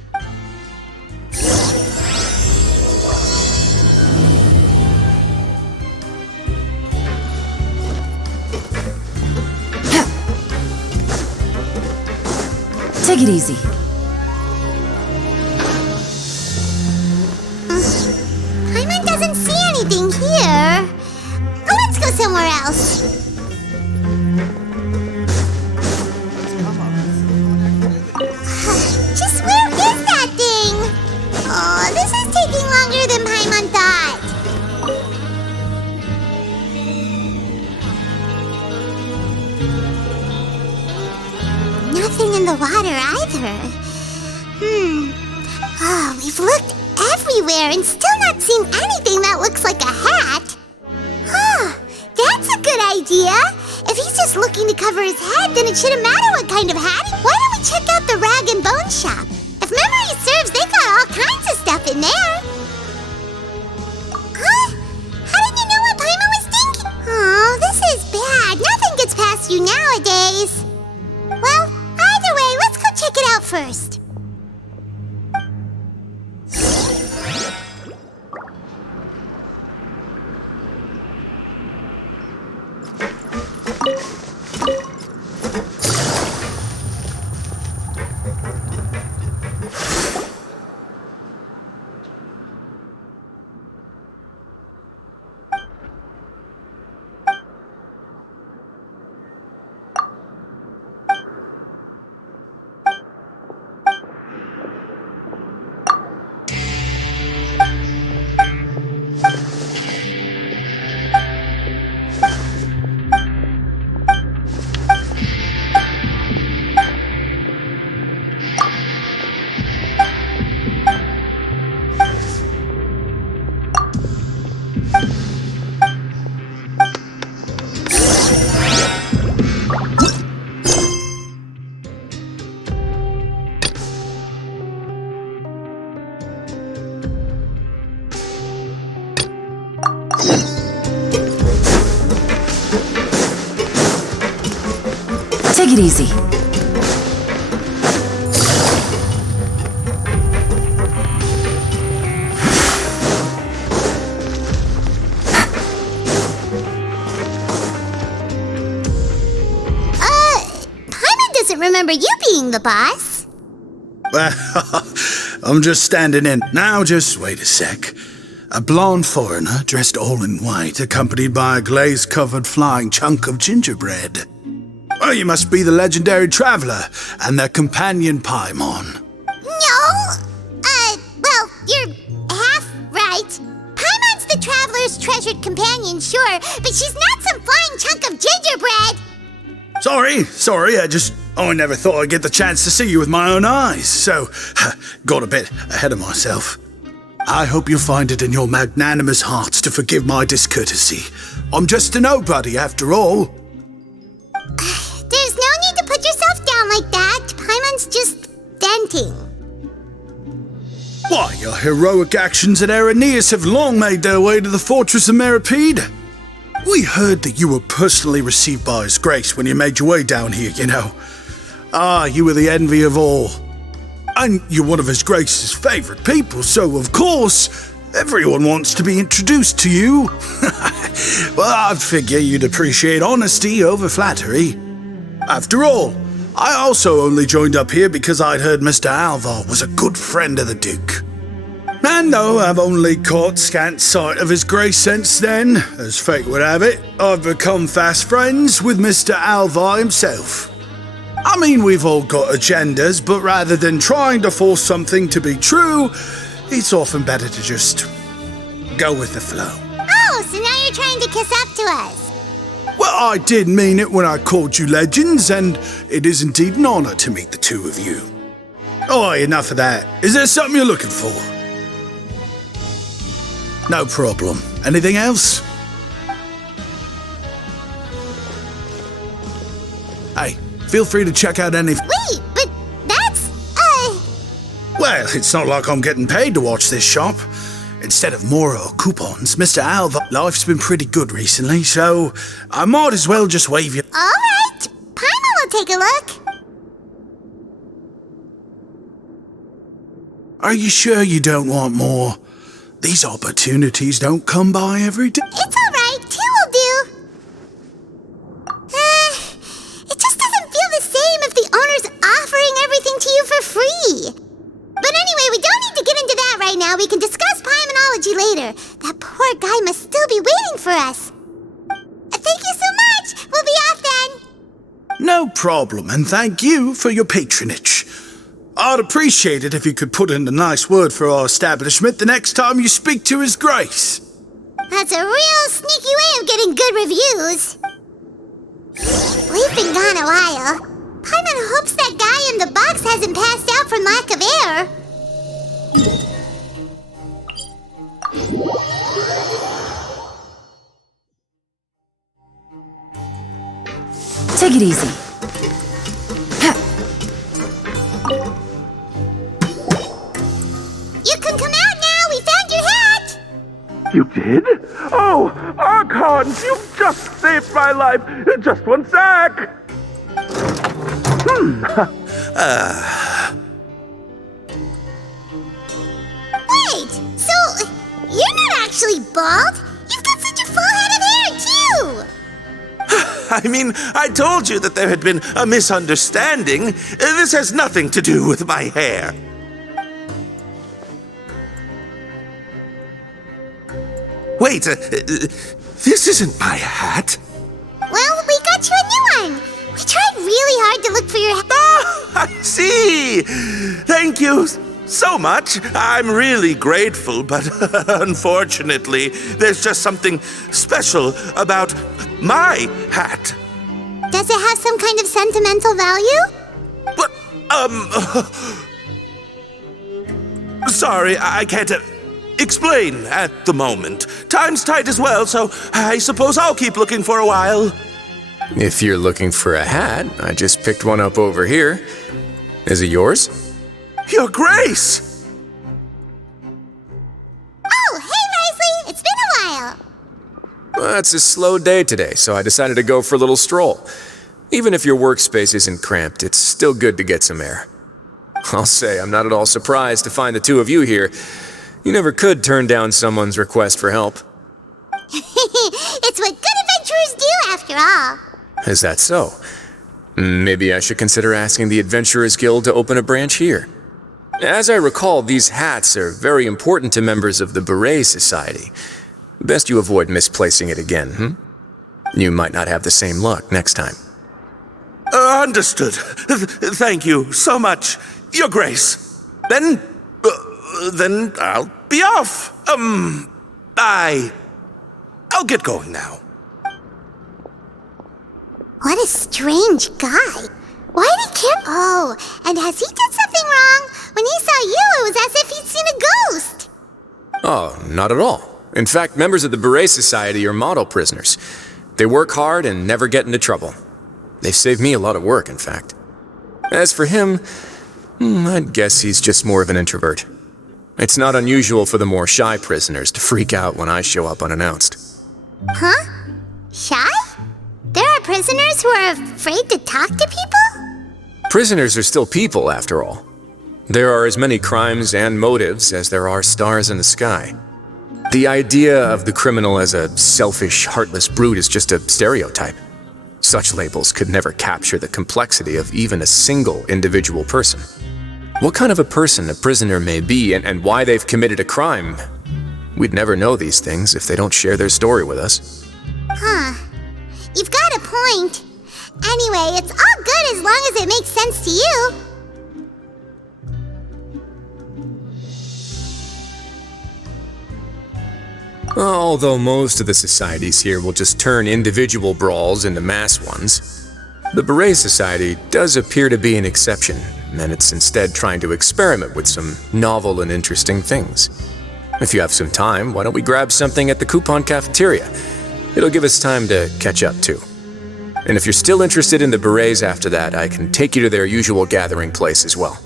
Take it easy. Paimon doesn't see anything here. Let's go somewhere else. Just where is that thing? Oh, this is taking longer than Paimon thought. Nothing in the water either. Oh, we've looked everywhere and still not seen anything that looks like a hat. That's a good idea. If he's just looking to cover his head, then it shouldn't matter what kind of hat. Why don't we check out the rag and bone shop? If memory serves, they got all kinds of stuff in there. Huh? How did you know what Paimon was thinking? Oh, this is bad. Nothing gets past you nowadays. Well, either way, let's go check it out first. Take it easy. Paimon doesn't remember you being the boss. Well, I'm just standing in. Now, just wait a sec. A blonde foreigner dressed all in white, accompanied by a glaze-covered flying chunk of gingerbread. Well, you must be the legendary traveler and their companion Paimon. No! Well, you're half right. Paimon's the traveler's treasured companion, sure, but she's not some flying chunk of gingerbread! Sorry, I never thought I'd get the chance to see you with my own eyes, so got a bit ahead of myself. I hope you find it in your magnanimous hearts to forgive my discourtesy. I'm just a nobody, after all. There's no need to put yourself down like that. Paimon's just venting. Why, your heroic actions at Aeneas have long made their way to the fortress of Meripede. We heard that you were personally received by His Grace when you made your way down here, you know. You were the envy of all. And you're one of His Grace's favorite people, so of course, everyone wants to be introduced to you. Well, I figure you'd appreciate honesty over flattery. After all, I also only joined up here because I'd heard Mr. Alvar was a good friend of the Duke. And though I've only caught scant sight of His Grace since then, as fate would have it, I've become fast friends with Mr. Alvar himself. I mean, we've all got agendas, but rather than trying to force something to be true, it's often better to just go with the flow. Oh, so now you're trying to kiss up to us. Well, I did mean it when I called you legends, and it is indeed an honor to meet the two of you. Oh, enough of that. Is there something you're looking for? No problem. Anything else? Hey, feel free to check out any... Wait, but that's, Well, it's not like I'm getting paid to watch this shop. Instead of more or coupons, Mr. Alva, life's been pretty good recently, so I might as well just wave you... All right. Paimon will take a look. Are you sure you don't want more? These opportunities don't come by every day. It's all right. Two will do. It just doesn't feel the same if the owner's offering everything to you for free. But anyway, we don't need to get into that right now. We can discuss Paimonology later. That poor guy must still be waiting for us. Thank you so much. We'll be off then. No problem, and thank you for your patronage. I'd appreciate it if you could put in a nice word for our establishment the next time you speak to His Grace. That's a real sneaky way of getting good reviews. We've been gone a while. Paimon hopes that guy in the box hasn't passed out from lack of air. Take it easy. You can come out now. We found your hat. You did? Oh, Archon, you've just saved my life. Just one sec. Wait, so you're not actually bald? You've got such a full head of hair, too. I mean, I told you that there had been a misunderstanding. This has nothing to do with my hair. Wait, this isn't my hat. Well, we got you a new one. We tried really hard to look for your hat. Ah, I see. Thank you so much. I'm really grateful, but unfortunately, there's just something special about my hat. Does it have some kind of sentimental value? But, sorry, I can't explain at the moment. Time's tight as well, so I suppose I'll keep looking for a while. If you're looking for a hat, I just picked one up over here. Is it yours? Your Grace! Oh, hey, Wriothesley. It's been a while. Well, it's a slow day today, so I decided to go for a little stroll. Even if your workspace isn't cramped, it's still good to get some air. I'll say I'm not at all surprised to find the two of you here. You never could turn down someone's request for help. It's what good adventurers do, after all. Is that so? Maybe I should consider asking the Adventurers Guild to open a branch here. As I recall, these hats are very important to members of the Beret Society. Best you avoid misplacing it again, You might not have the same luck next time. Understood. Thank you so much, Your Grace. Then I'll be off. I'll get going now. What a strange guy. Why did he care? Oh, and has he done something wrong? When he saw you, it was as if he'd seen a ghost. Oh, not at all. In fact, members of the Beret Society are model prisoners. They work hard and never get into trouble. They've saved me a lot of work, in fact. As for him, I'd guess he's just more of an introvert. It's not unusual for the more shy prisoners to freak out when I show up unannounced. Huh? Shy? There are prisoners who are afraid to talk to people? Prisoners are still people, after all. There are as many crimes and motives as there are stars in the sky. The idea of the criminal as a selfish, heartless brute is just a stereotype. Such labels could never capture the complexity of even a single individual person. What kind of a person a prisoner may be and why they've committed a crime, we'd never know these things if they don't share their story with us. Huh. You've got a point. Anyway, it's all good as long as it makes sense to you. Although most of the societies here will just turn individual brawls into mass ones, the Beret Society does appear to be an exception, and it's instead trying to experiment with some novel and interesting things. If you have some time, why don't we grab something at the coupon cafeteria? It'll give us time to catch up too. And if you're still interested in the Berets after that, I can take you to their usual gathering place as well.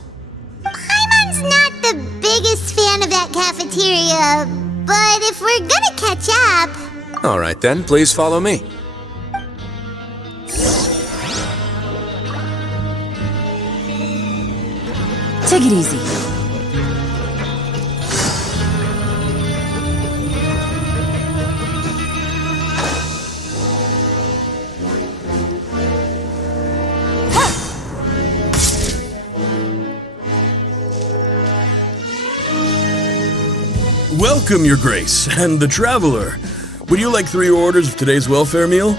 Paimon's not the biggest fan of that cafeteria, but if we're gonna catch up... All right then, please follow me. Take it easy. Welcome, Your Grace, and the Traveler. Would you like 3 orders of today's welfare meal?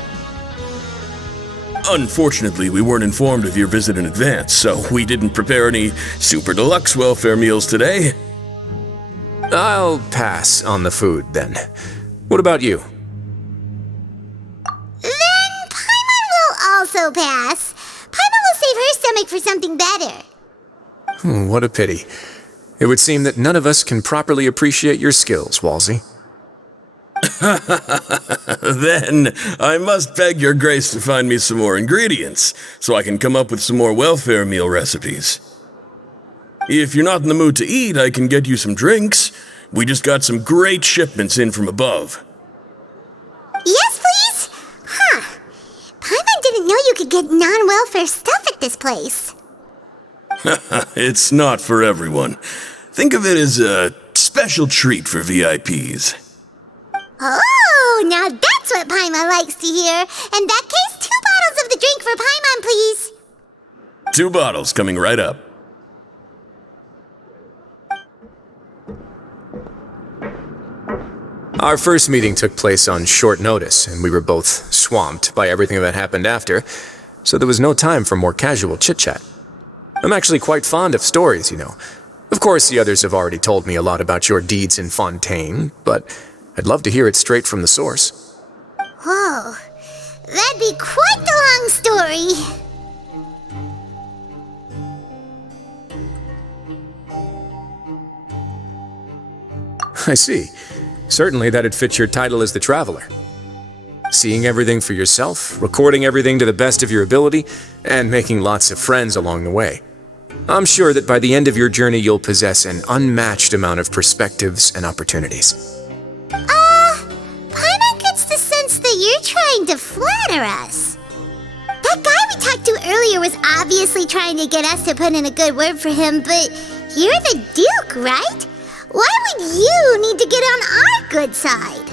Unfortunately, we weren't informed of your visit in advance, so we didn't prepare any super deluxe welfare meals today. I'll pass on the food, then. What about you? Then Paimon will also pass. Paimon will save her stomach for something better. What a pity. It would seem that none of us can properly appreciate your skills, Walsey. Then I must beg Your Grace to find me some more ingredients, so I can come up with some more welfare meal recipes. If you're not in the mood to eat, I can get you some drinks. We just got some great shipments in from above. Yes, please? Huh. Paimon didn't know you could get non-welfare stuff at this place. It's not for everyone. Think of it as a special treat for VIPs. Oh, now that's what Paimon likes to hear. In that case, 2 bottles of the drink for Paimon, please. 2 bottles coming right up. Our first meeting took place on short notice, and we were both swamped by everything that happened after, so there was no time for more casual chit-chat. I'm actually quite fond of stories, you know. Of course, the others have already told me a lot about your deeds in Fontaine, but I'd love to hear it straight from the source. Whoa, that'd be quite the long story. I see. Certainly that'd fit your title as the Traveler. Seeing everything for yourself, recording everything to the best of your ability, and making lots of friends along the way. I'm sure that by the end of your journey you'll possess an unmatched amount of perspectives and opportunities. Paimon gets the sense that you're trying to flatter us. That guy we talked to earlier was obviously trying to get us to put in a good word for him, but you're the Duke, right? Why would you need to get on our good side?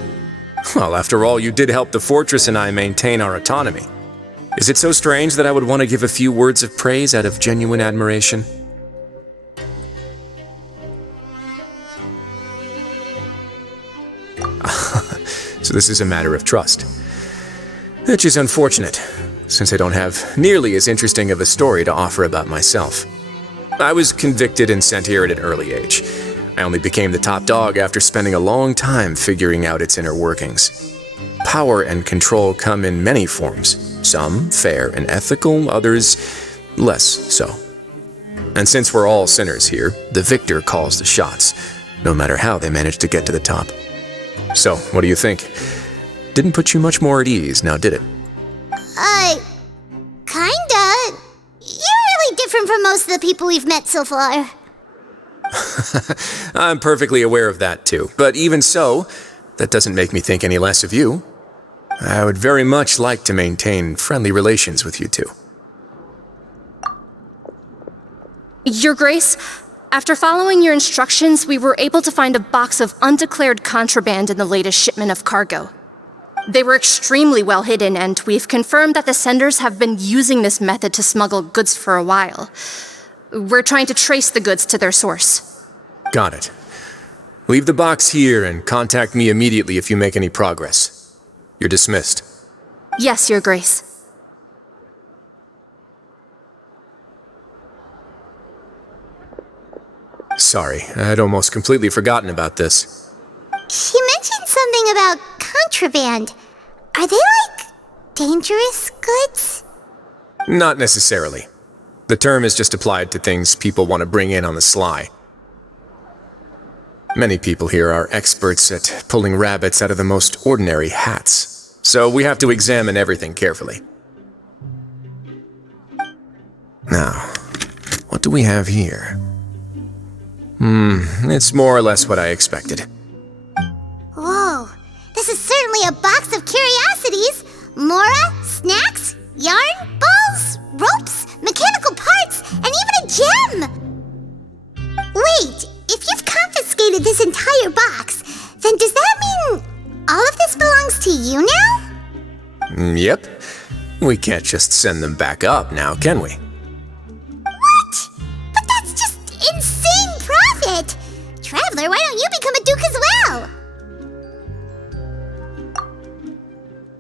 Well, after all, you did help the fortress and I maintain our autonomy. Is it so strange that I would want to give a few words of praise out of genuine admiration? So this is a matter of trust. Which is unfortunate, since I don't have nearly as interesting of a story to offer about myself. I was convicted and sent here at an early age. I only became the top dog after spending a long time figuring out its inner workings. Power and control come in many forms, some fair and ethical, others less so. And since we're all sinners here, the victor calls the shots, no matter how they manage to get to the top. So, what do you think? Didn't put you much more at ease, now did it? Kinda. You're really different from most of the people we've met so far. I'm perfectly aware of that too, but even so, that doesn't make me think any less of you. I would very much like to maintain friendly relations with you two. Your Grace, after following your instructions, we were able to find a box of undeclared contraband in the latest shipment of cargo. They were extremely well hidden, and we've confirmed that the senders have been using this method to smuggle goods for a while. We're trying to trace the goods to their source. Got it. Leave the box here and contact me immediately if you make any progress. You're dismissed. Yes, Your Grace. Sorry, I'd almost completely forgotten about this. She mentioned something about contraband. Are they like dangerous goods? Not necessarily. The term is just applied to things people want to bring in on the sly. Many people here are experts at pulling rabbits out of the most ordinary hats, so we have to examine everything carefully. Now, what do we have here? It's more or less what I expected. Whoa, this is certainly a box of curiosities. Mora, snacks, yarn, balls, ropes, mechanical parts, and even a gem! Wait, if you've confiscated this entire box, then does that mean all of this belongs to you now? Yep. We can't just send them back up now, can we? What? But that's just insane profit! Traveler, why don't you become a duke as well?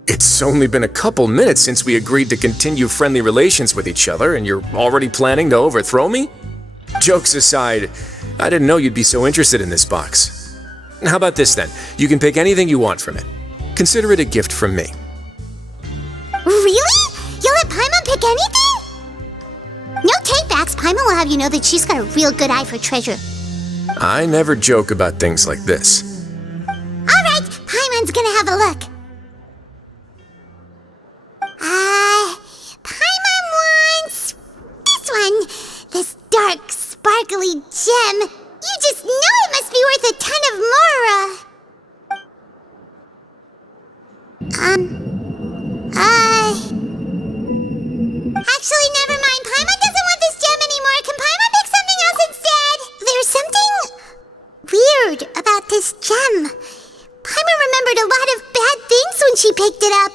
It's only been a couple minutes since we agreed to continue friendly relations with each other, and you're already planning to overthrow me? Jokes aside, I didn't know you'd be so interested in this box. How about this then? You can pick anything you want from it. Consider it a gift from me. Really? You'll let Paimon pick anything? No takebacks. Paimon will have you know that she's got a real good eye for treasure. I never joke about things like this. Alright, Paimon's gonna have a look. Paimon wants this one. This dark, sparkly gem. You just know it must be worth a ton of Mora. Actually, never mind. Paimon doesn't want this gem anymore. Can Paimon pick something else instead? There's something weird about this gem. Paimon remembered a lot of bad things when she picked it up.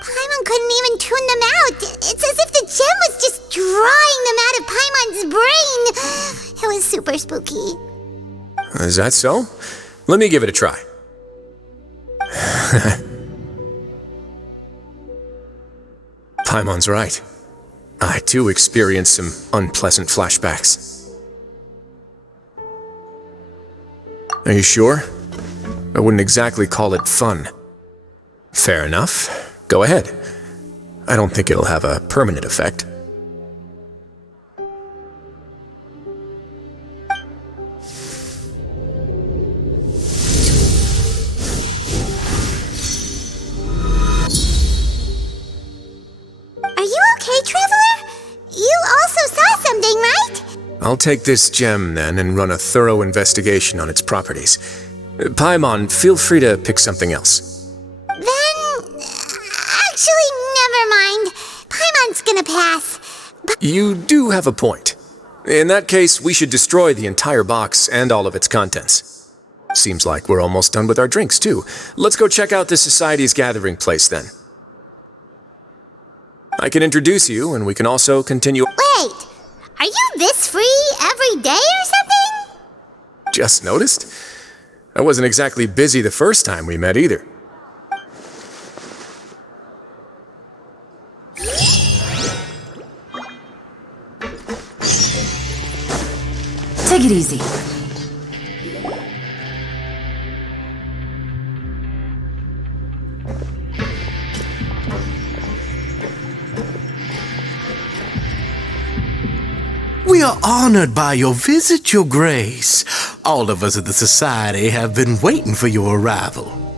Paimon couldn't even tune them out. It's as if the gem was just drawing them out of Paimon's brain. It was super spooky. Is that so? Let me give it a try. Paimon's right. I too experienced some unpleasant flashbacks. Are you sure? I wouldn't exactly call it fun. Fair enough. Go ahead. I don't think it'll have a permanent effect. Are you okay, Traveler? You also saw something, right? I'll take this gem then and run a thorough investigation on its properties. Paimon, feel free to pick something else. Actually, never mind. Paimon's gonna pass. You do have a point. In that case, we should destroy the entire box and all of its contents. Seems like we're almost done with our drinks, too. Let's go check out the Society's gathering place, then. I can introduce you, and we can also continue— Wait! Are you this free every day or something? Just noticed? I wasn't exactly busy the first time we met, either. Take it easy. We are honored by your visit, Your Grace. All of us at the Society have been waiting for your arrival.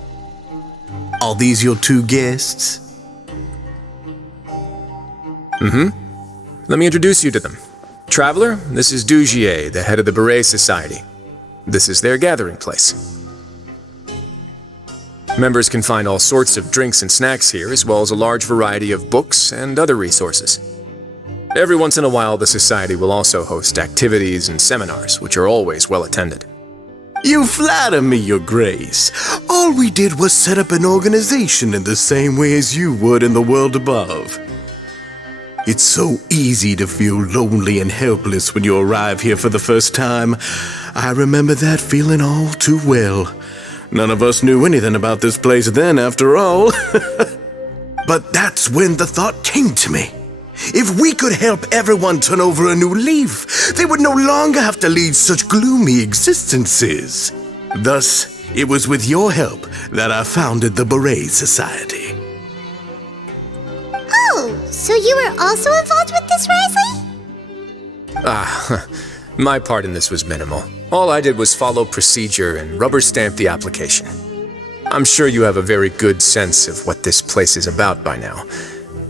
Are these your two guests? Let me introduce you to them. Traveler, this is Dugier, the head of the Beret Society. This is their gathering place. Members can find all sorts of drinks and snacks here, as well as a large variety of books and other resources. Every once in a while, the Society will also host activities and seminars, which are always well attended. You flatter me, Your Grace. All we did was set up an organization in the same way as you would in the world above. It's so easy to feel lonely and helpless when you arrive here for the first time. I remember that feeling all too well. None of us knew anything about this place then, after all. But that's when the thought came to me. If we could help everyone turn over a new leaf, they would no longer have to lead such gloomy existences. Thus, it was with your help that I founded the Beret Society. Oh, so you were also involved with this, Wriothesley? My part in this was minimal. All I did was follow procedure and rubber stamp the application. I'm sure you have a very good sense of what this place is about by now.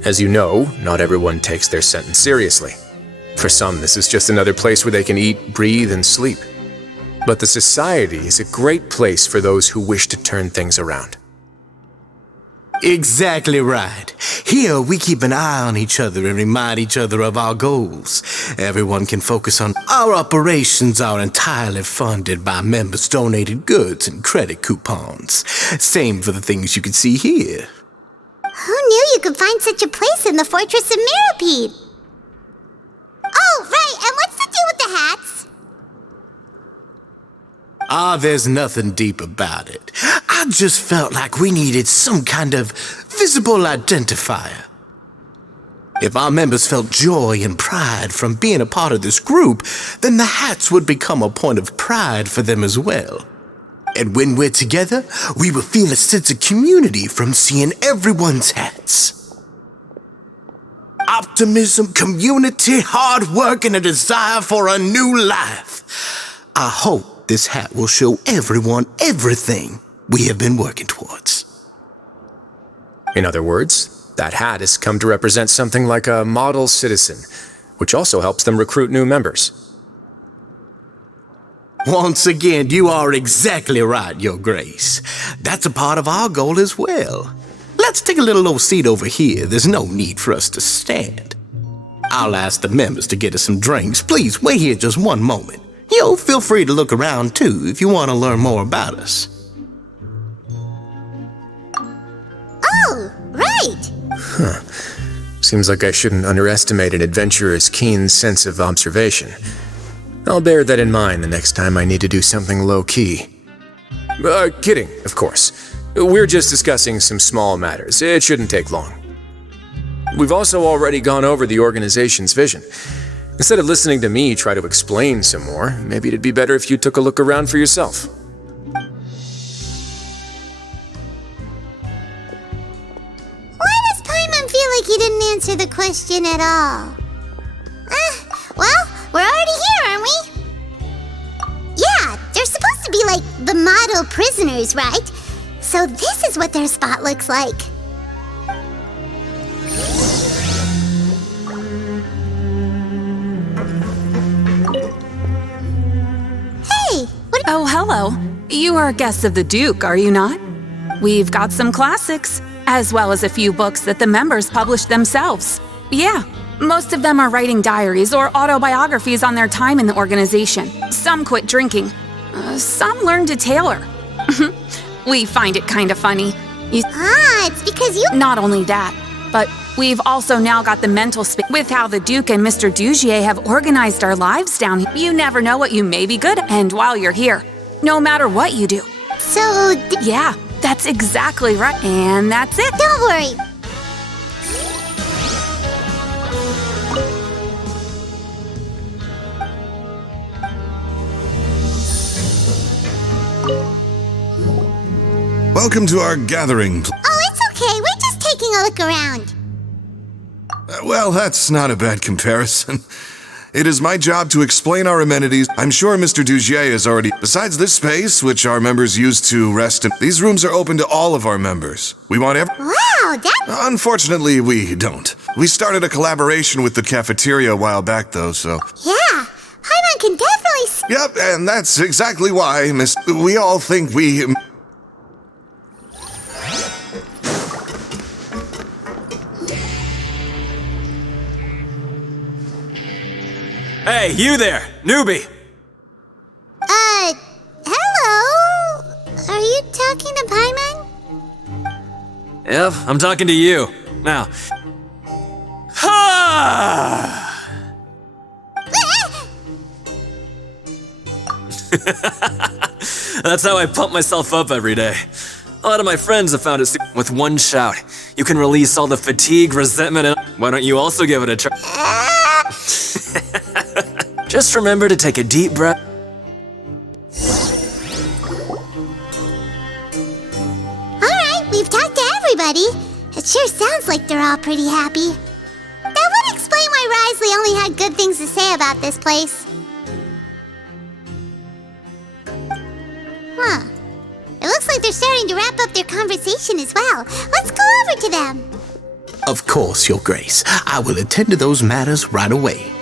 As you know, not everyone takes their sentence seriously. For some, this is just another place where they can eat, breathe, and sleep. But the Society is a great place for those who wish to turn things around. Exactly right. Here, we keep an eye on each other and remind each other of our goals. Everyone can focus on our operations are entirely funded by members' donated goods and credit coupons. Same for the things you can see here. Who knew you could find such a place in the Fortress of Mirapede? Oh, right, and what's the deal with the hats? There's nothing deep about it. I just felt like we needed some kind of visible identifier. If our members felt joy and pride from being a part of this group, then the hats would become a point of pride for them as well. And when we're together, we will feel a sense of community from seeing everyone's hats. Optimism, community, hard work, and a desire for a new life. I hope this hat will show everyone everything we have been working towards. In other words, that hat has come to represent something like a model citizen, which also helps them recruit new members. Once again, you are exactly right, Your Grace. That's a part of our goal as well. Let's take a little old seat over here. There's no need for us to stand. I'll ask the members to get us some drinks. Please wait here just one moment. Feel free to look around too if you want to learn more about us. Oh, right. Seems like I shouldn't underestimate an adventurer's keen sense of observation. I'll bear that in mind the next time I need to do something low-key. Kidding, of course. We're just discussing some small matters. It shouldn't take long. We've also already gone over the organization's vision. Instead of listening to me try to explain some more, maybe it'd be better if you took a look around for yourself. Why does Paimon feel like he didn't answer the question at all? Well, we're already here, aren't we? Yeah, they're supposed to be like the model prisoners, right? So this is what their spot looks like. Hey, what? Oh, hello. You are guests of the Duke, are you not? We've got some classics, as well as a few books that the members published themselves. Yeah. Most of them are writing diaries or autobiographies on their time in the organization. Some quit drinking. Some learned to tailor. We find it kind of funny. It's because you... Not only that, but we've also now got the mental space with how the Duke and Mr. Dugier have organized our lives down here. You never know what you may be good at. And while you're here, no matter what you do. So... Yeah, that's exactly right. And that's it. Don't worry. Welcome to our gathering. Oh, it's okay. We're just taking a look around. Well, that's not a bad comparison. It is my job to explain our amenities. I'm sure Mr. Dugier has already... Besides this space, which our members use to rest in, these rooms are open to all of our members. We want Wow, that... Unfortunately, we don't. We started a collaboration with the cafeteria a while back, though, so... Yeah, Paimon can definitely... Yep, and that's exactly why, Miss... We all think we... Hey, you there, newbie! Hello? Are you talking to Paimon? Yep, I'm talking to you. Now... That's how I pump myself up every day. A lot of my friends have found it with one shout. You can release all the fatigue, resentment, and... Why don't you also give it a try? Just remember to take a deep breath. Alright, we've talked to everybody. It sure sounds like they're all pretty happy. That would explain why Wriothesley only had good things to say about this place. Huh. It looks like they're starting to wrap up their conversation as well. Let's go over to them. Of course, Your Grace. I will attend to those matters right away.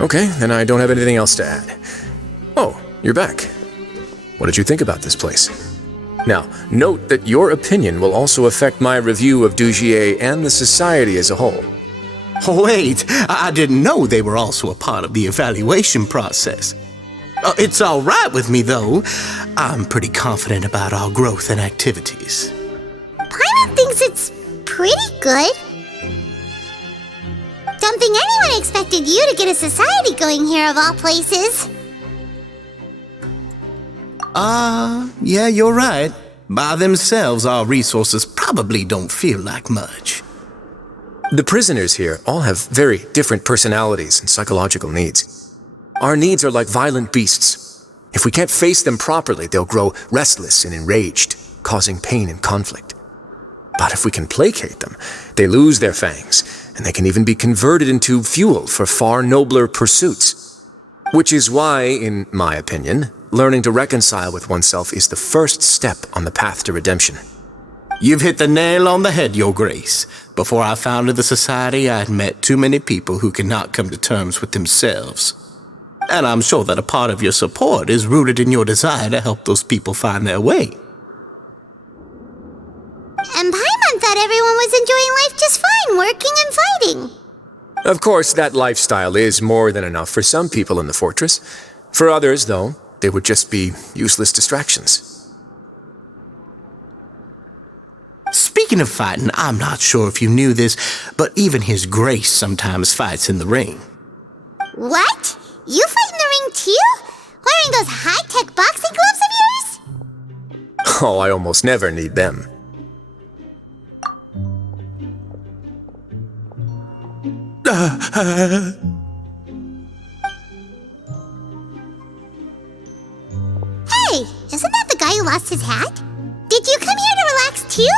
Okay, then I don't have anything else to add. Oh, you're back. What did you think about this place? Now, note that your opinion will also affect my review of Dugier and the Society as a whole. Wait, I didn't know they were also a part of the evaluation process. It's all right with me, though. I'm pretty confident about our growth and activities. Paimon thinks it's pretty good. Don't think anyone expected you to get a society going here of all places. Yeah, you're right. By themselves, our resources probably don't feel like much. The prisoners here all have very different personalities and psychological needs. Our needs are like violent beasts. If we can't face them properly, they'll grow restless and enraged, causing pain and conflict. But if we can placate them, they lose their fangs, and they can even be converted into fuel for far nobler pursuits. Which is why, in my opinion, learning to reconcile with oneself is the first step on the path to redemption. You've hit the nail on the head, Your Grace. Before I founded the Society, I'd met too many people who cannot come to terms with themselves. And I'm sure that a part of your support is rooted in your desire to help those people find their way. And Paimon thought everyone was enjoying life just fine, working and fighting. Of course, that lifestyle is more than enough for some people in the fortress. For others, though, they would just be useless distractions. Speaking of fighting, I'm not sure if you knew this, but even His Grace sometimes fights in the ring. What? You fight in the ring too? Wearing those high-tech boxing gloves of yours? Oh, I almost never need them. Hey, isn't that the guy who lost his hat? Did you come here to relax too?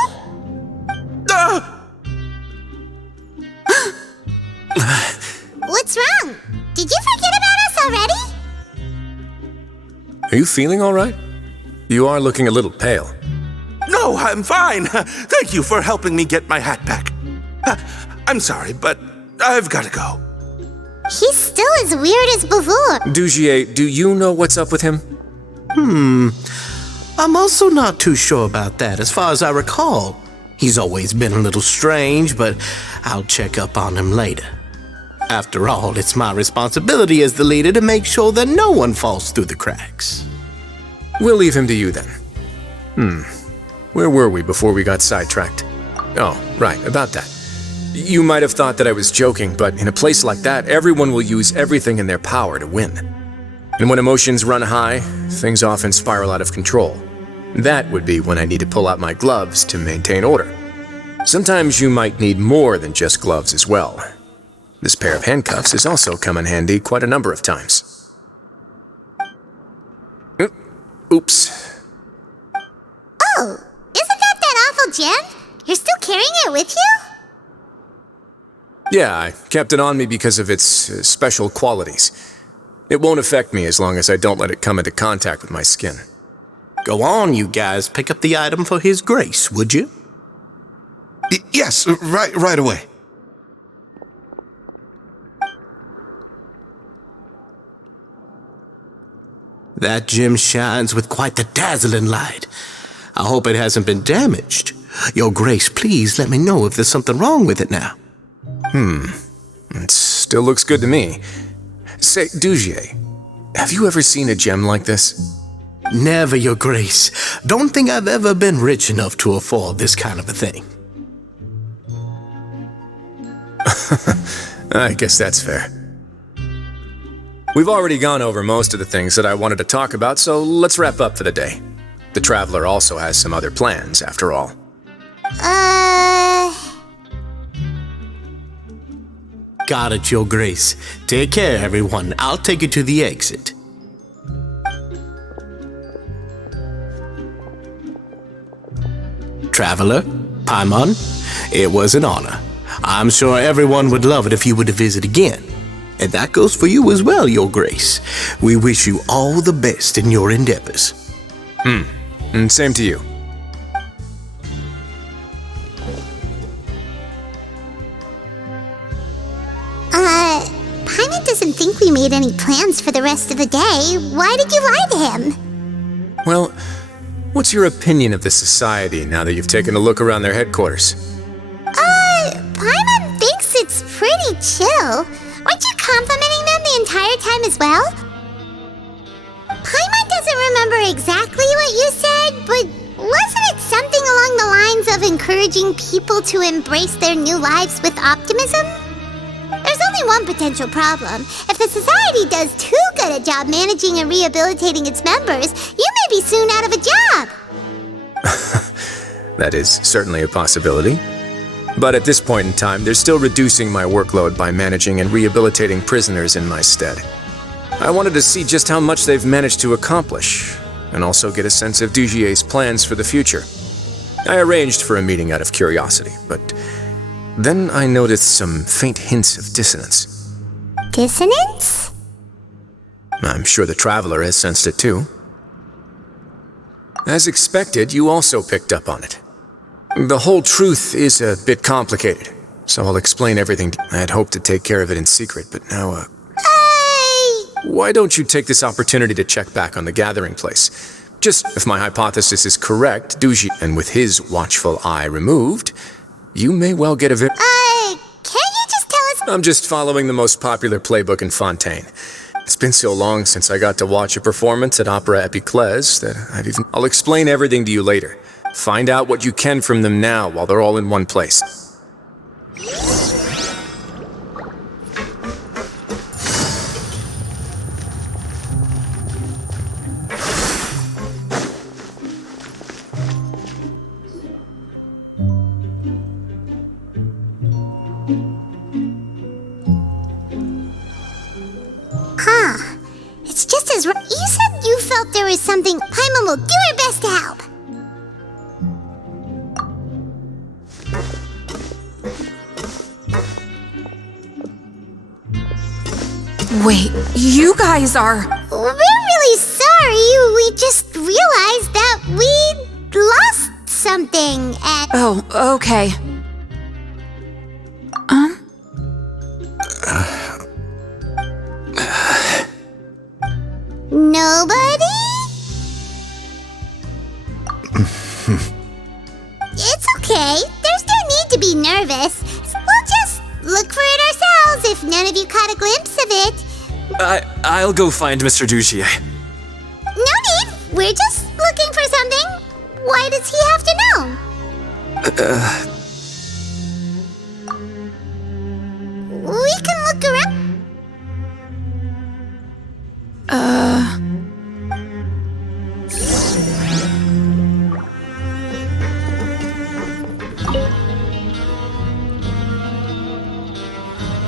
What's wrong? Did you forget about us already? Are you feeling all right? You are looking a little pale. No, I'm fine. Thank you for helping me get my hat back. I'm sorry, but I've got to go. He's still as weird as before. Dugier, do you know what's up with him? I'm also not too sure about that. As far as I recall, he's always been a little strange, but I'll check up on him later. After all, it's my responsibility as the leader to make sure that no one falls through the cracks. We'll leave him to you then. Where were we before we got sidetracked? Oh, right, about that. You might have thought that I was joking, but in a place like that, everyone will use everything in their power to win. And when emotions run high, things often spiral out of control. That would be when I need to pull out my gloves to maintain order. Sometimes you might need more than just gloves as well. This pair of handcuffs has also come in handy quite a number of times. Oops. it with you? Yeah, I kept it on me because of its special qualities. It won't affect me as long as I don't let it come into contact with my skin. Go on, you guys. Pick up the item for His Grace, would you? Yes, right away. That gem shines with quite the dazzling light. I hope it hasn't been damaged. Your Grace, please let me know if there's something wrong with it now. It still looks good to me. Say, Dugier, have you ever seen a gem like this? Never, Your Grace. Don't think I've ever been rich enough to afford this kind of a thing. I guess that's fair. We've already gone over most of the things that I wanted to talk about, so let's wrap up for the day. The Traveler also has some other plans, after all. Got it, Your Grace. Take care, everyone. I'll take you to the exit. Traveler, Paimon, it was an honor. I'm sure everyone would love it if you were to visit again. And that goes for you as well, Your Grace. We wish you all the best in your endeavors. And same to you. Paimon doesn't think we made any plans for the rest of the day. Why did you lie to him? Well, what's your opinion of the society now that you've taken a look around their headquarters? Paimon thinks it's pretty chill. Weren't you complimenting them the entire time as well? Paimon doesn't remember exactly what you said, but wasn't it something along the lines of encouraging people to embrace their new lives with optimism? There's only one potential problem. If the society does too good a job managing and rehabilitating its members, you may be soon out of a job. That is certainly a possibility. But at this point in time, they're still reducing my workload by managing and rehabilitating prisoners in my stead. I wanted to see just how much they've managed to accomplish, and also get a sense of Dugier's plans for the future. I arranged for a meeting out of curiosity, but then I noticed some faint hints of dissonance. Dissonance? I'm sure the Traveler has sensed it too. As expected, you also picked up on it. The whole truth is a bit complicated, so I'll explain everything. I had hoped to take care of it in secret, but now, why don't you take this opportunity to check back on the gathering place? Just, if my hypothesis is correct, Dugier, and with his watchful eye removed, you may well get a can't you just tell us? I'm just following the most popular playbook in Fontaine. It's been so long since I got to watch a performance at Opera Epiclese that I'll explain everything to you later. Find out what you can from them now while they're all in one place. It's just as you said you felt there was something. Paimon will do her best to help. Wait, you guys are... We're really sorry. We just realized that we lost something and... Oh, okay. Nobody? It's okay. There's no need to be nervous. We'll just look for it ourselves if none of you caught a glimpse of it. I'll go find Mr. Dugier. No need. We're just looking for something. Why does he have to know? We can look around.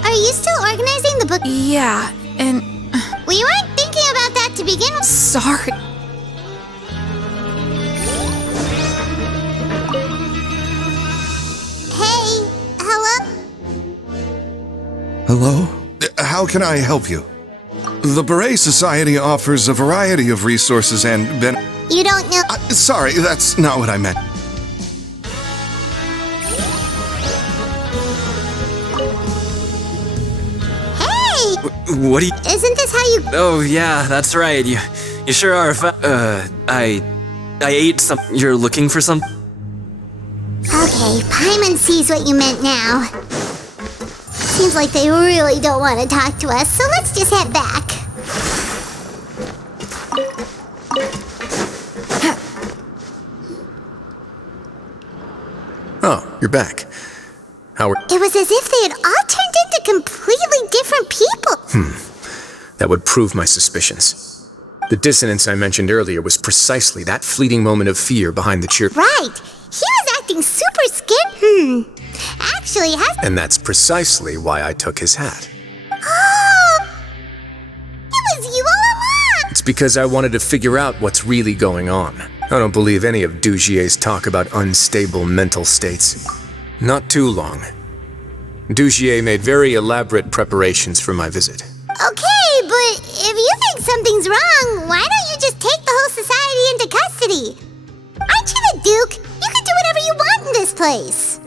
Are you still organizing the book? Yeah, and... We weren't thinking about that to begin with. Sorry. Hey, Hello? How can I help you? The Beret Society offers a variety of resources and You don't know. Sorry, that's not what I meant. Hey! What do you... Isn't this how you... Oh, yeah, that's right. You sure are. I ate some... You're looking for some... Okay, Paimon sees what you meant now. Seems like they really don't want to talk to us, so let's just head back. Oh, you're back. How are... It was as if they had all turned into completely different people. That would prove my suspicions. The dissonance I mentioned earlier was precisely that fleeting moment of fear behind the cheer... Right. He was acting super scared. Actually, And that's precisely why I took his hat. Oh! It was you all along! It's because I wanted to figure out what's really going on. I don't believe any of Dugier's talk about unstable mental states. Not too long. Dugier made very elaborate preparations for my visit. Okay, but if you think something's wrong, why don't you just take the whole society into custody? Aren't you the Duke? You can do whatever you want in this place.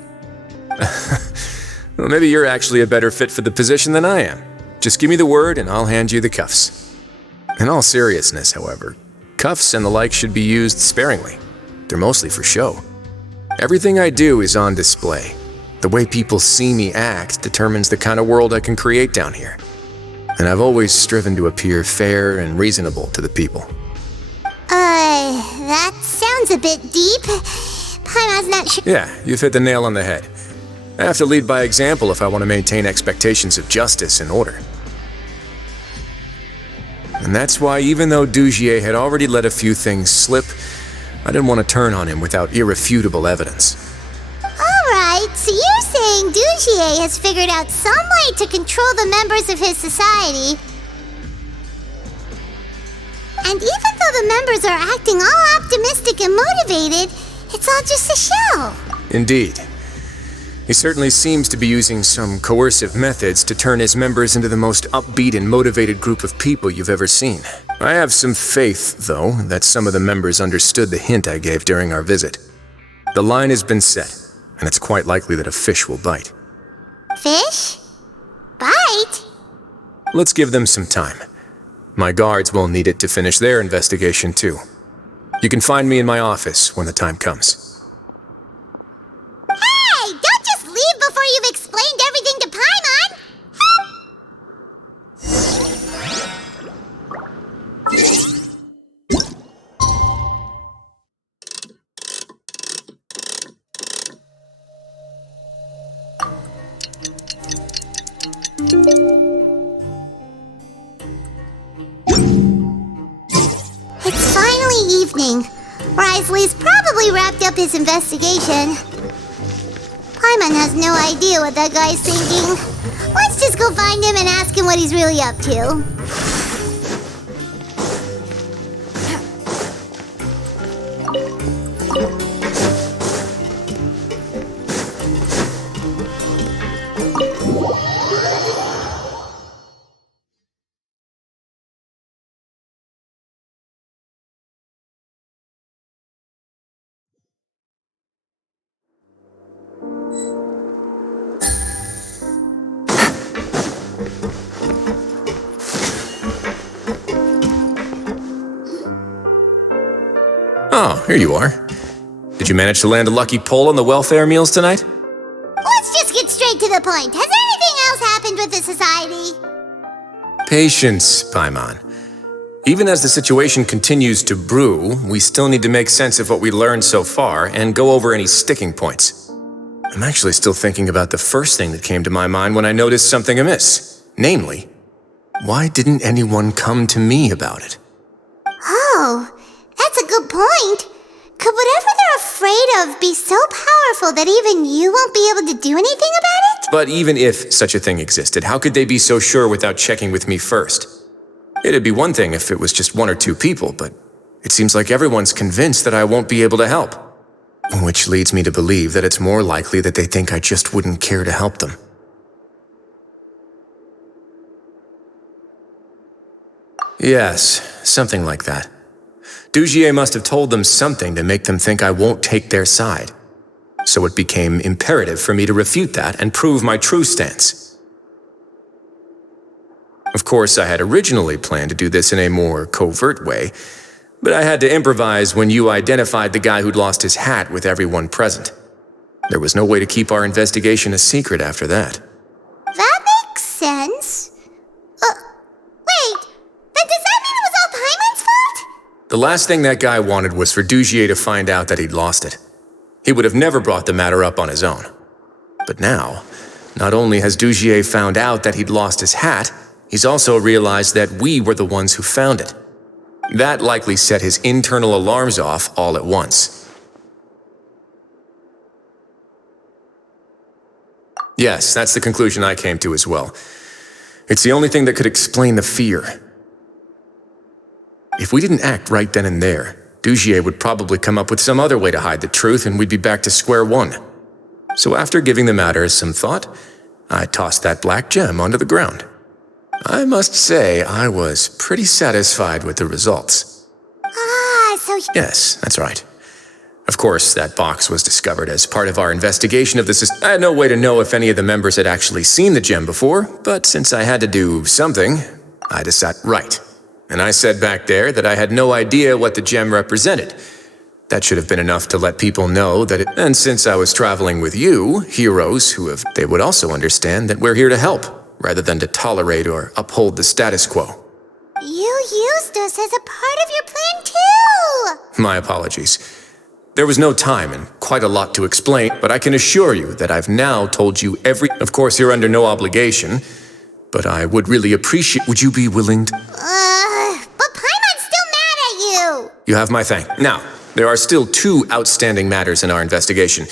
Well, maybe you're actually a better fit for the position than I am. Just give me the word and I'll hand you the cuffs. In all seriousness, however, cuffs and the like should be used sparingly. They're mostly for show. Everything I do is on display. The way people see me act determines the kind of world I can create down here. And I've always striven to appear fair and reasonable to the people. That sounds a bit deep. Paimon's not sure. Yeah, you've hit the nail on the head. I have to lead by example if I want to maintain expectations of justice and order. And that's why, even though Dugier had already let a few things slip, I didn't want to turn on him without irrefutable evidence. Alright, so you're saying Dugier has figured out some way to control the members of his society. And even though the members are acting all optimistic and motivated, it's all just a show. Indeed. He certainly seems to be using some coercive methods to turn his members into the most upbeat and motivated group of people you've ever seen. I have some faith, though, that some of the members understood the hint I gave during our visit. The line has been set, and it's quite likely that a fish will bite. Fish? Bite? Let's give them some time. My guards will need it to finish their investigation, too. You can find me in my office when the time comes. Hey! Don't just leave before you've explained everything to Paimon! It's finally evening. Wriothesley's probably wrapped up his investigation. Paimon has no idea what that guy's thinking. Let's just go find him and ask him what he's really up to. Oh, here you are. Did you manage to land a lucky pull on the welfare meals tonight? Let's just get straight to the point. Has anything else happened with the society? Patience, Paimon. Even as the situation continues to brew, we still need to make sense of what we learned so far and go over any sticking points. I'm actually still thinking about the first thing that came to my mind when I noticed something amiss. Namely, why didn't anyone come to me about it? Oh, that's a good point. Could whatever they're afraid of be so powerful that even you won't be able to do anything about it? But even if such a thing existed, how could they be so sure without checking with me first? It'd be one thing if it was just one or two people, but it seems like everyone's convinced that I won't be able to help. Which leads me to believe that it's more likely that they think I just wouldn't care to help them. Yes, something like that. Dugier must have told them something to make them think I won't take their side. So it became imperative for me to refute that and prove my true stance. Of course, I had originally planned to do this in a more covert way, but I had to improvise when you identified the guy who'd lost his hat with everyone present. There was no way to keep our investigation a secret after that. That makes sense. Wait, then does that mean it was all Paimon's fault? The last thing that guy wanted was for Dugier to find out that he'd lost it. He would have never brought the matter up on his own. But now, not only has Dugier found out that he'd lost his hat, he's also realized that we were the ones who found it. That likely set his internal alarms off all at once. Yes, that's the conclusion I came to as well. It's the only thing that could explain the fear. If we didn't act right then and there, Dugier would probably come up with some other way to hide the truth and we'd be back to square one. So after giving the matter some thought, I tossed that black gem onto the ground. I must say, I was pretty satisfied with the results. So... Yes, that's right. Of course, that box was discovered as part of our investigation of the system. I had no way to know if any of the members had actually seen the gem before, but since I had to do something, I decided right. And I said back there that I had no idea what the gem represented. That should have been enough to let people know that it... And since I was traveling with you, heroes who have... They would also understand that we're here to help, rather than to tolerate or uphold the status quo. You used us as a part of your plan too! My apologies. There was no time and quite a lot to explain, but I can assure you that I've now told you every... Of course, you're under no obligation, but I would really appreciate... Would you be willing to... But Paimon's still mad at you! You have my thanks. Now, there are still 2 outstanding matters in our investigation.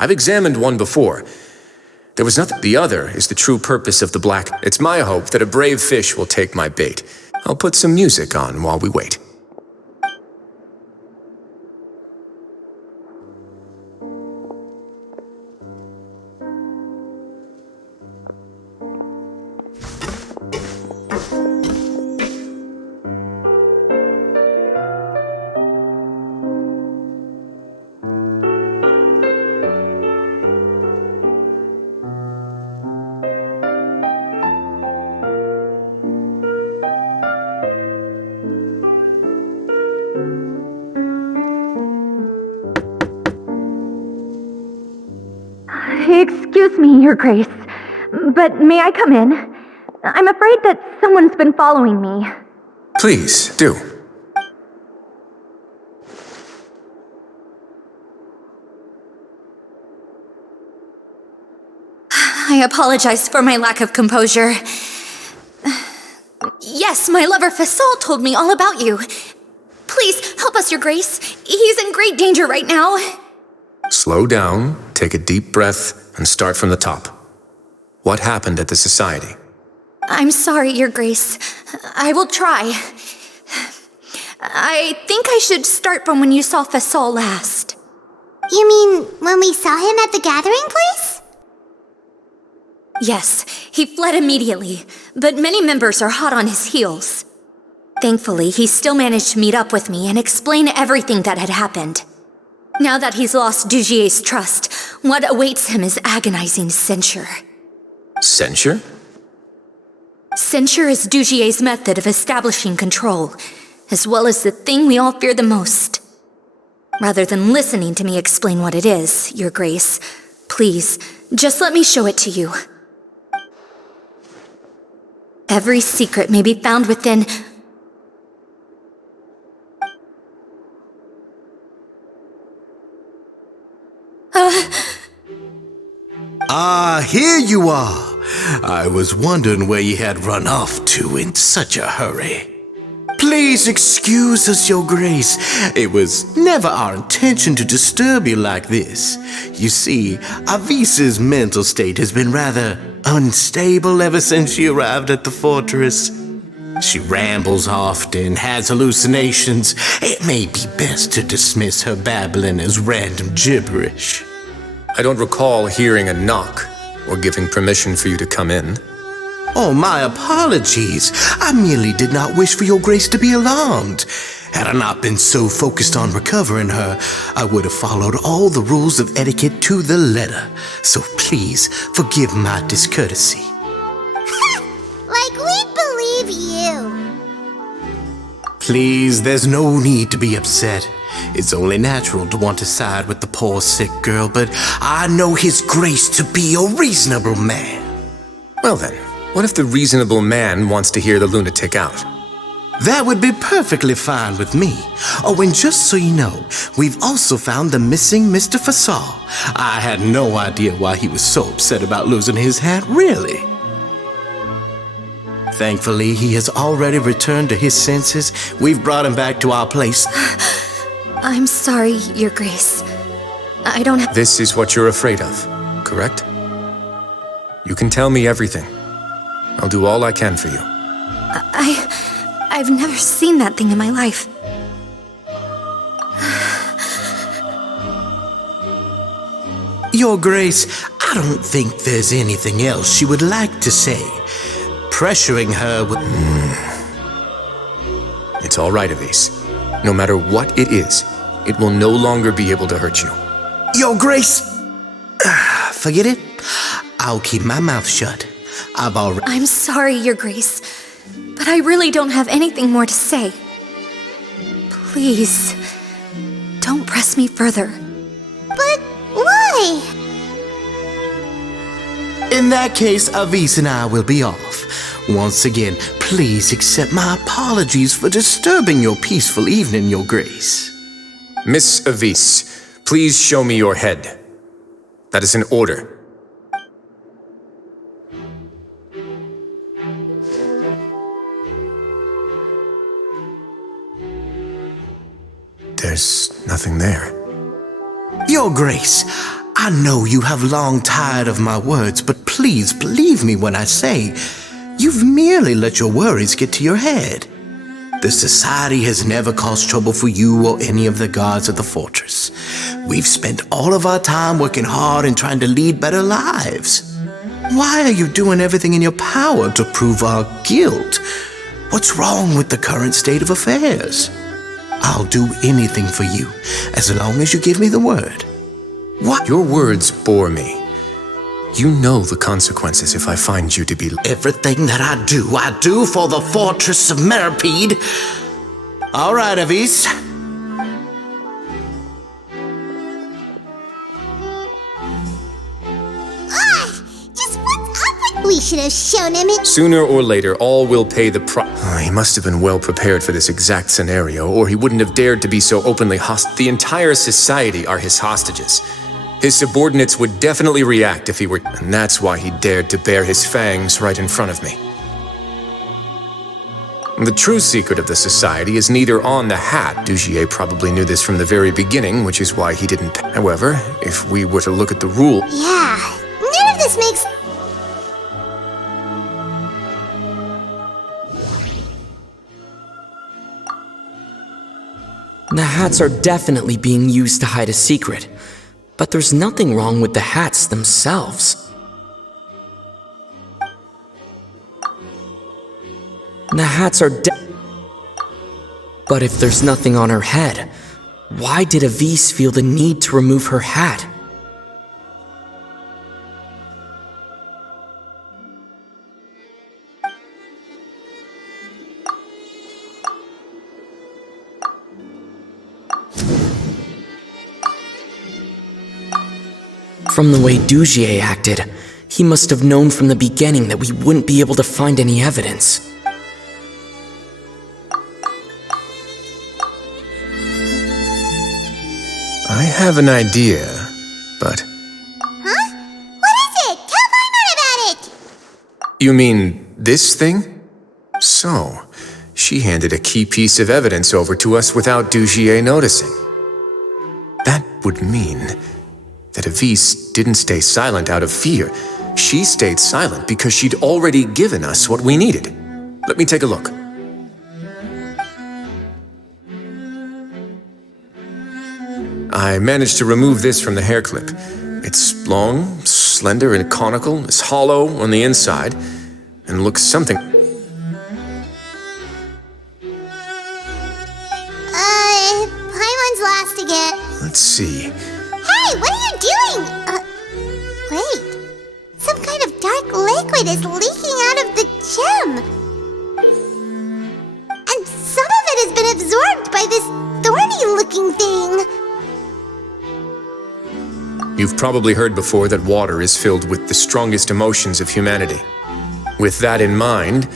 I've examined one before. There was nothing. The other is the true purpose of the black... It's my hope that a brave fish will take my bait. I'll put some music on while we wait. Excuse me, Your Grace, but may I come in? I'm afraid that someone's been following me. Please, do. I apologize for my lack of composure. Yes, my lover Fasol told me all about you. Please, help us, Your Grace. He's in great danger right now. Slow down, take a deep breath, and start from the top. What happened at the Society? I'm sorry, Your Grace. I will try. I think I should start from when you saw Fasol last. You mean when we saw him at the gathering place? Yes, he fled immediately, but many members are hot on his heels. Thankfully, he still managed to meet up with me and explain everything that had happened. Now that he's lost Dugier's trust, what awaits him is agonizing censure. Censure? Censure is Dugier's method of establishing control, as well as the thing we all fear the most. Rather than listening to me explain what it is, Your Grace, please, just let me show it to you. Every secret may be found within... Here you are. I was wondering where you had run off to in such a hurry. Please excuse us, Your Grace. It was never our intention to disturb you like this. You see, Avisa's mental state has been rather unstable ever since she arrived at the fortress. She rambles often, has hallucinations. It may be best to dismiss her babbling as random gibberish. I don't recall hearing a knock or giving permission for you to come in. Oh, my apologies. I merely did not wish for your grace to be alarmed. Had I not been so focused on recovering her, I would have followed all the rules of etiquette to the letter. So please, forgive my discourtesy. Like we believe you. Please, there's no need to be upset. It's only natural to want to side with the poor sick girl, but I know His Grace to be a reasonable man. Well then, what if the reasonable man wants to hear the lunatic out? That would be perfectly fine with me. Oh, and just so you know, we've also found the missing Mr. Fasal. I had no idea why he was so upset about losing his hat, really. Thankfully, he has already returned to his senses. We've brought him back to our place. I'm sorry, Your Grace. I don't have— This is what you're afraid of, correct? You can tell me everything. I'll do all I can for you. I've never seen that thing in my life. Your Grace, I don't think there's anything else she would like to say. Pressuring her would— It's all right, Avis. No matter what it is, it will no longer be able to hurt you. Your Grace! Forget it. I'll keep my mouth shut. I'm sorry, Your Grace, but I really don't have anything more to say. Please, don't press me further. But why? In that case, Avis and I will be off. Once again, please accept my apologies for disturbing your peaceful evening, Your Grace. Miss Avis, please show me your head. That is an order. There's nothing there. Your Grace, I know you have long tired of my words, but please believe me when I say you've merely let your worries get to your head. The Society has never caused trouble for you or any of the guards of the fortress. We've spent all of our time working hard and trying to lead better lives. Why are you doing everything in your power to prove our guilt? What's wrong with the current state of affairs? I'll do anything for you, as long as you give me the word. What? Your words bore me. You know the consequences if I find you to be— Everything that I do for the fortress of Meripede. All right, Avis. Just what's up with— We should have shown him it. Sooner or later, all will pay the he must have been well prepared for this exact scenario, or he wouldn't have dared to be so openly hostile. The entire society are his hostages. His subordinates would definitely react if he were— And that's why he dared to bare his fangs right in front of me. The true secret of the society is neither on the hat. Dugier probably knew this from the very beginning, which is why he didn't— However, if we were to look at the rule— Yeah, none of this makes— The hats are definitely being used to hide a secret, but there's nothing wrong with the hats themselves. The hats are But if there's nothing on her head, why did Avis feel the need to remove her hat? From the way Dugier acted, he must have known from the beginning that we wouldn't be able to find any evidence. I have an idea, but— Huh? What is it? Tell Paimon about it! You mean this thing? So, she handed a key piece of evidence over to us without Dugier noticing. That would mean that Avis didn't stay silent out of fear. She stayed silent because she'd already given us what we needed. Let me take a look. I managed to remove this from the hair clip. It's long, slender, and conical. It's hollow on the inside. and looks something... Paimon's lost again. Let's see. Hey, what are you doing? Wait. Some kind of dark liquid is leaking out of the gem. And some of it has been absorbed by this thorny-looking thing. You've probably heard before that water is filled with the strongest emotions of humanity. With that in mind,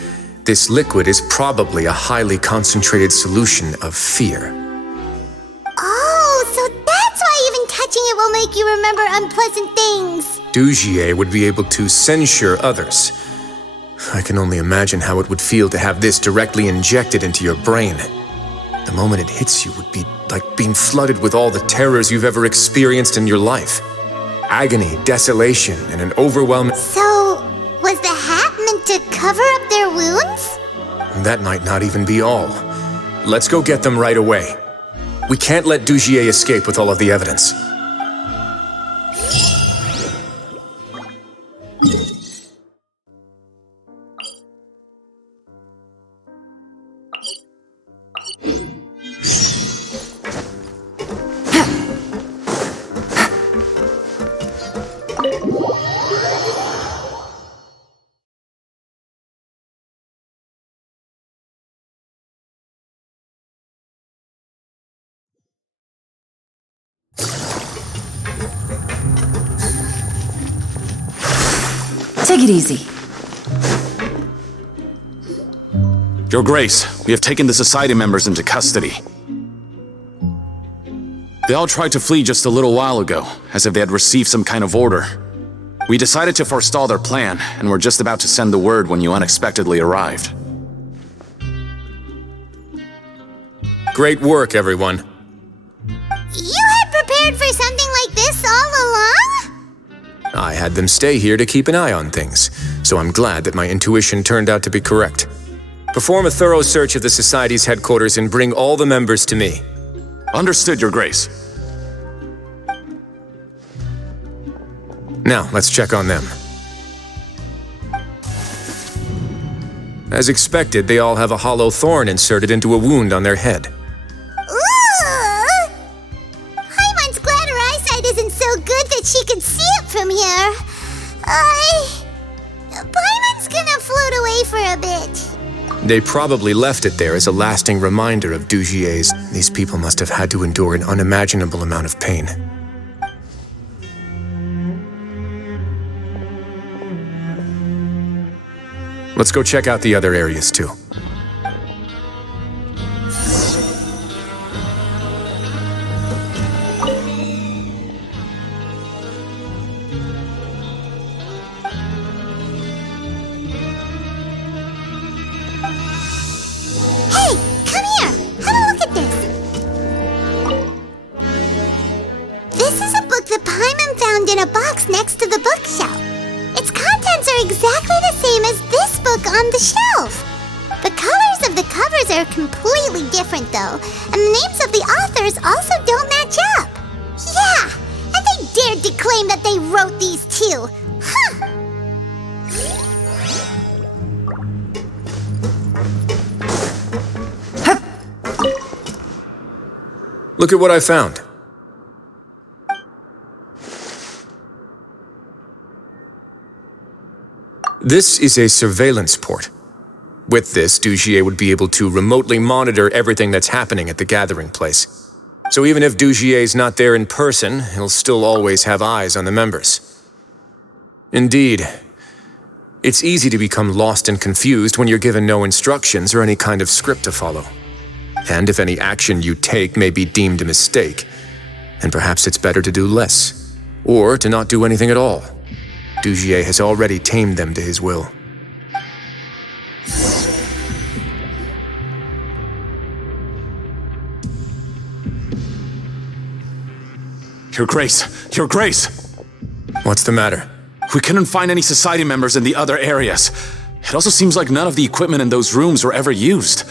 this liquid is probably a highly concentrated solution of fear. Oh, so that's why even touching it will make you remember unpleasant things. Dujier would be able to censure others. I can only imagine how it would feel to have this directly injected into your brain. The moment it hits you would be like being flooded with all the terrors you've ever experienced in your life. Agony, desolation, and an overwhelming... So, was the hat meant to cover up their wounds? That might not even be all. Let's go get them right away. We can't let Dujier escape with all of the evidence. Take it easy. Your Grace, we have taken the Society members into custody. They all tried to flee just a little while ago, as if they had received some kind of order. We decided to forestall their plan, and were just about to send the word when you unexpectedly arrived. Great work, everyone. You had prepared for something like this all along? I had them stay here to keep an eye on things, so I'm glad that my intuition turned out to be correct. Perform a thorough search of the Society's headquarters and bring all the members to me. Understood, Your Grace. Now, let's check on them. As expected, they all have a hollow thorn inserted into a wound on their head. Paimon's glad her eyesight isn't so good that she can see it from here. Paimon's gonna float away for a bit. They probably left it there as a lasting reminder of Dujier's. These people must have had to endure an unimaginable amount of pain. Let's go check out the other areas too. Next to the bookshelf. Its contents are exactly the same as this book on the shelf. The colors of the covers are completely different though, and the names of the authors also don't match up. Yeah, and they dared to claim that they wrote these too. Huh. Look at what I found. This is a surveillance port. With this, Dujier would be able to remotely monitor everything that's happening at the gathering place. So even if Dujier's not there in person, he'll still always have eyes on the members. Indeed, it's easy to become lost and confused when you're given no instructions or any kind of script to follow. And if any action you take may be deemed a mistake, then perhaps it's better to do less, or to not do anything at all. Dujier has already tamed them to his will. Your Grace! Your Grace! What's the matter? We couldn't find any Society members in the other areas. It also seems like none of the equipment in those rooms were ever used.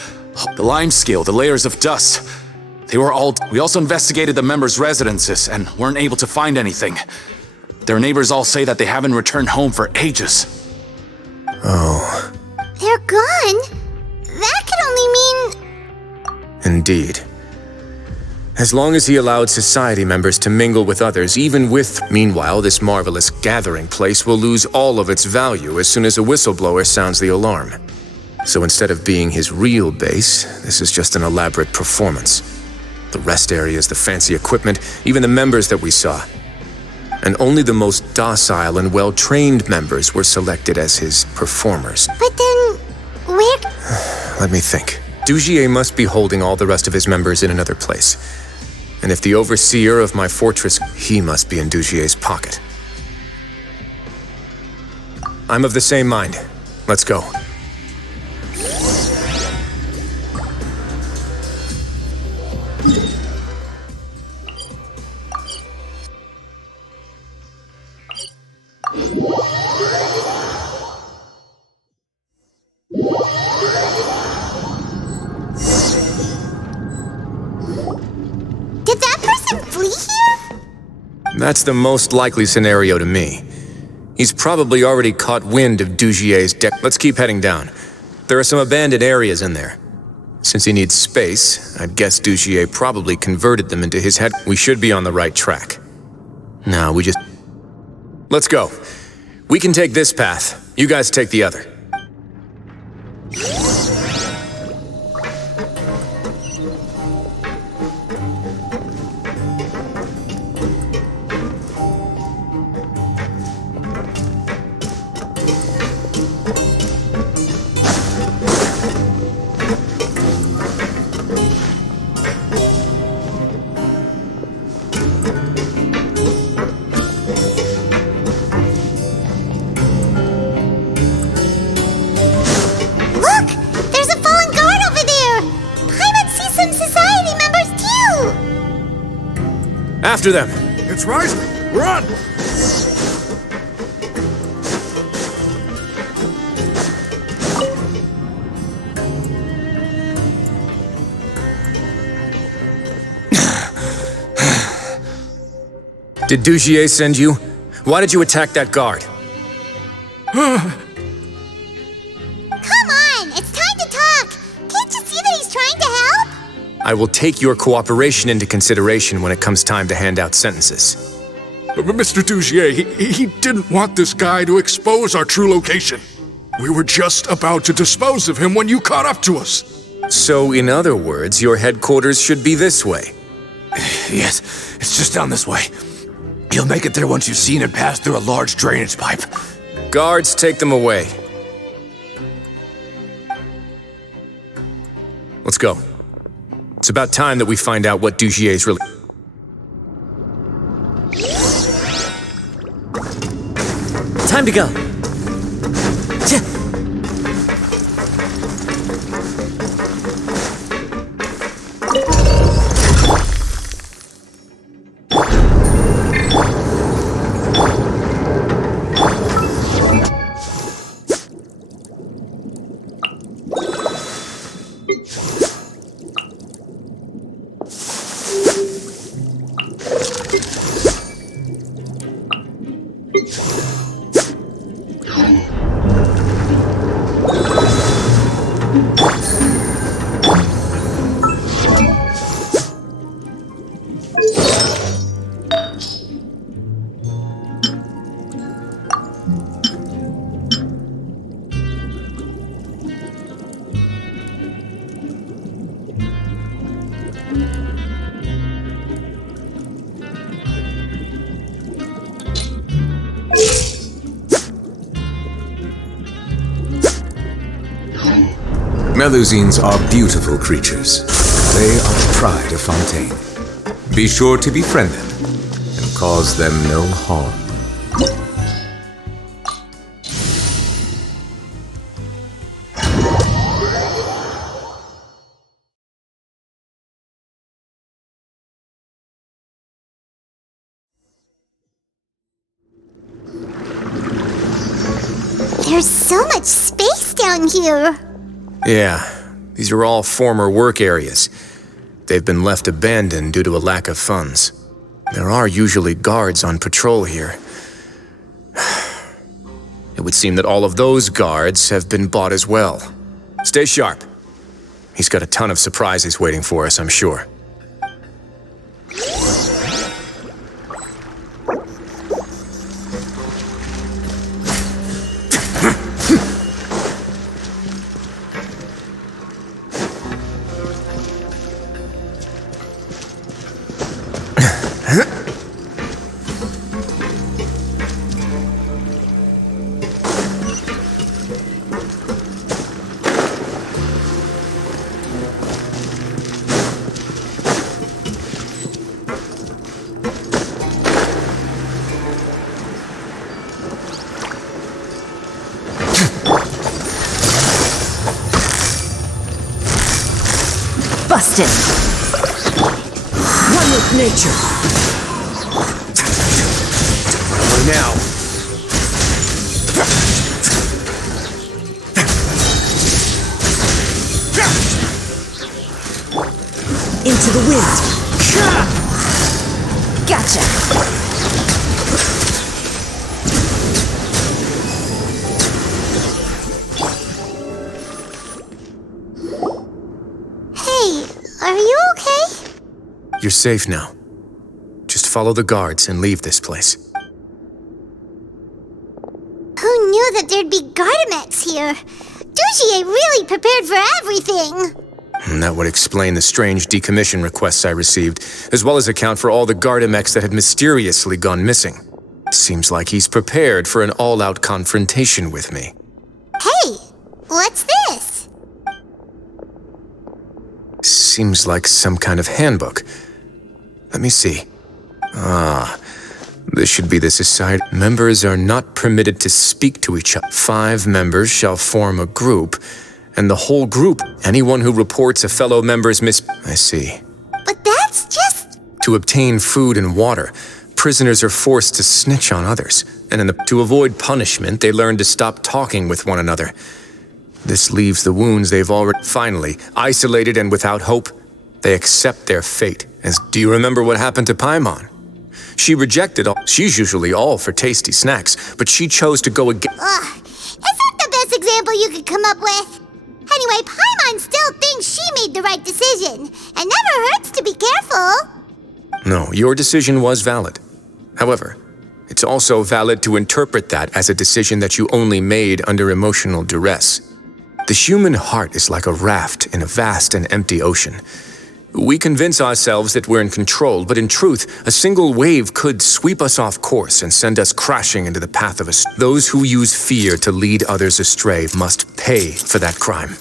The lime scale, the layers of dust. They were all... We also investigated the members' residences and weren't able to find anything. Their neighbors all say that they haven't returned home for ages. Oh. They're gone? That could only mean... Indeed. As long as he allowed society members to mingle with others, even with... Meanwhile, this marvelous gathering place will lose all of its value as soon as a whistleblower sounds the alarm. So instead of being his real base, this is just an elaborate performance. The rest areas, the fancy equipment, even the members that we saw. And only the most docile and well-trained members were selected as his performers. But then, where... Let me think. Dugier must be holding all the rest of his members in another place. And if the overseer of my fortress, he must be in Dugier's pocket. I'm of the same mind. Let's go. Did that person flee here? That's the most likely scenario to me. He's probably already caught wind of Dugier's deck. Let's keep heading down. There are some abandoned areas in there. Since he needs space, I'd guess Dugier probably converted them into his head. We should be on the right track. Now, we just... Let's go. We can take this path. You guys take the other. After them! It's rising! Run! Did Dugier send you? Why did you attack that guard? Come on! It's time to talk! Can't you see that he's trying to help? I will take your cooperation into consideration when it comes time to hand out sentences. Mr. Dugier, he didn't want this guy to expose our true location. We were just about to dispose of him when you caught up to us. So, in other words, your headquarters should be this way. Yes, it's just down this way. You'll make it there once you've seen it pass through a large drainage pipe. Guards, take them away. Let's go. It's about time that we find out what Dugier's really... Time to go. Melusines are beautiful creatures. They are the pride of Fontaine. Be sure to befriend them and cause them no harm. There's so much space down here. Yeah, these are all former work areas. They've been left abandoned due to a lack of funds. There are usually guards on patrol here. It would seem that all of those guards have been bought as well. Stay sharp. He's got a ton of surprises waiting for us, I'm sure. Busted! One with nature! Now. Into the wind! Gotcha! Are you okay? You're safe now. Just follow the guards and leave this place. Who knew that there'd be Gardamex here? Dugier really prepared for everything! And that would explain the strange decommission requests I received, as well as account for all the Gardamex that had mysteriously gone missing. Seems like he's prepared for an all-out confrontation with me. Hey, what's this? Seems like some kind of handbook. Let me see. This should be the society. Members are not permitted to speak to each other. 5 members shall form a group, and the whole group, anyone who reports a fellow member's I see. But that's just... To obtain food and water, prisoners are forced to snitch on others, and to avoid punishment, they learn to stop talking with one another. This leaves the wounds they've already... Finally, isolated and without hope, they accept their fate. Do you remember what happened to Paimon? She rejected all... She's usually all for tasty snacks, but she chose to go again. Is that the best example you could come up with? Anyway, Paimon still thinks she made the right decision. It never hurts to be careful. No, your decision was valid. However, it's also valid to interpret that as a decision that you only made under emotional duress. The human heart is like a raft in a vast and empty ocean. We convince ourselves that we're in control, but in truth, a single wave could sweep us off course and send us crashing into the path of those who use fear to lead others astray must pay for that crime.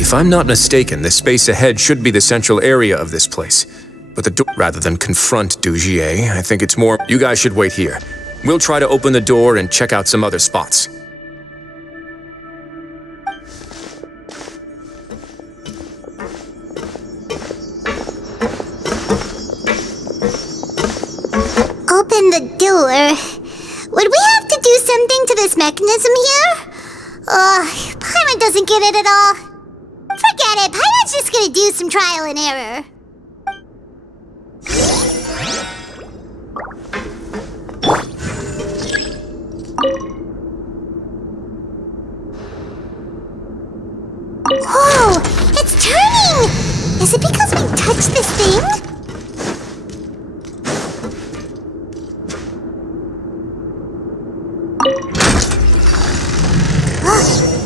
If I'm not mistaken, the space ahead should be the central area of this place. But the door, rather than confront Dugier, I think it's more... You guys should wait here. We'll try to open the door and check out some other spots. would we have to do something to this mechanism here? Paimon doesn't get it at all. Forget it, Paimon's just gonna do some trial and error. Whoa, it's turning! Is it because we touched this thing?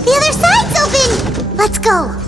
The other side's open! Let's go.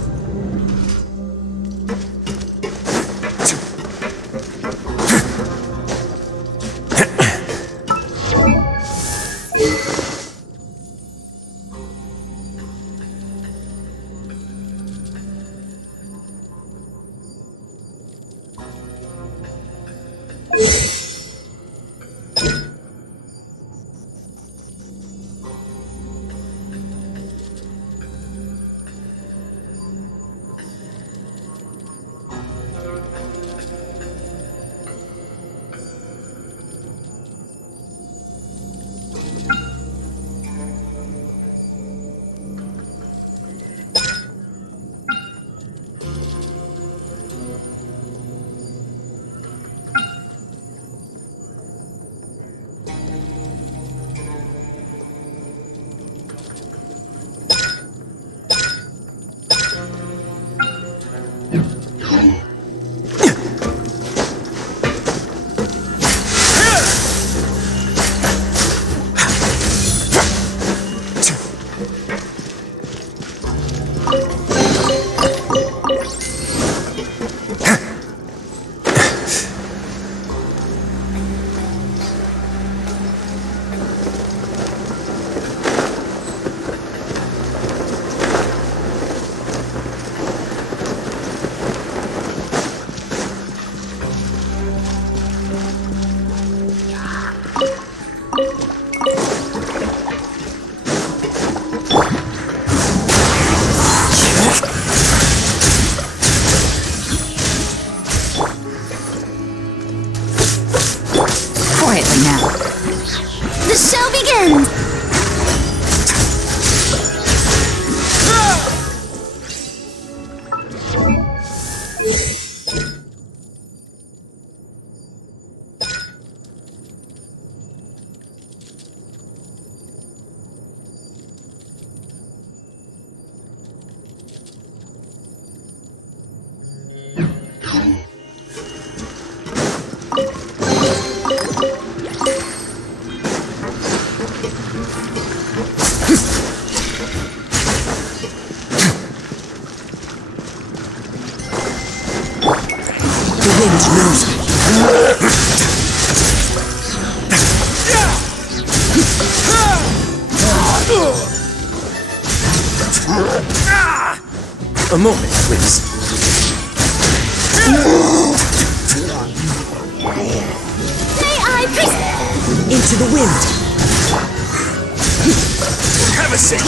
A moment, please. May I Into the wind. Have a seat.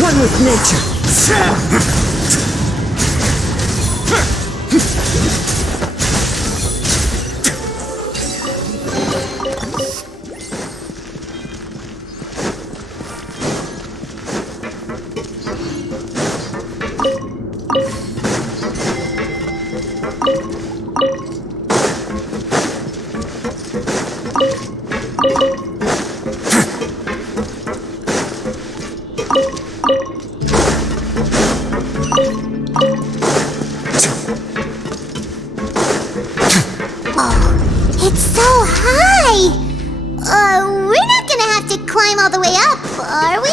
One with nature. It's so high! We're not gonna have to climb all the way up, are we?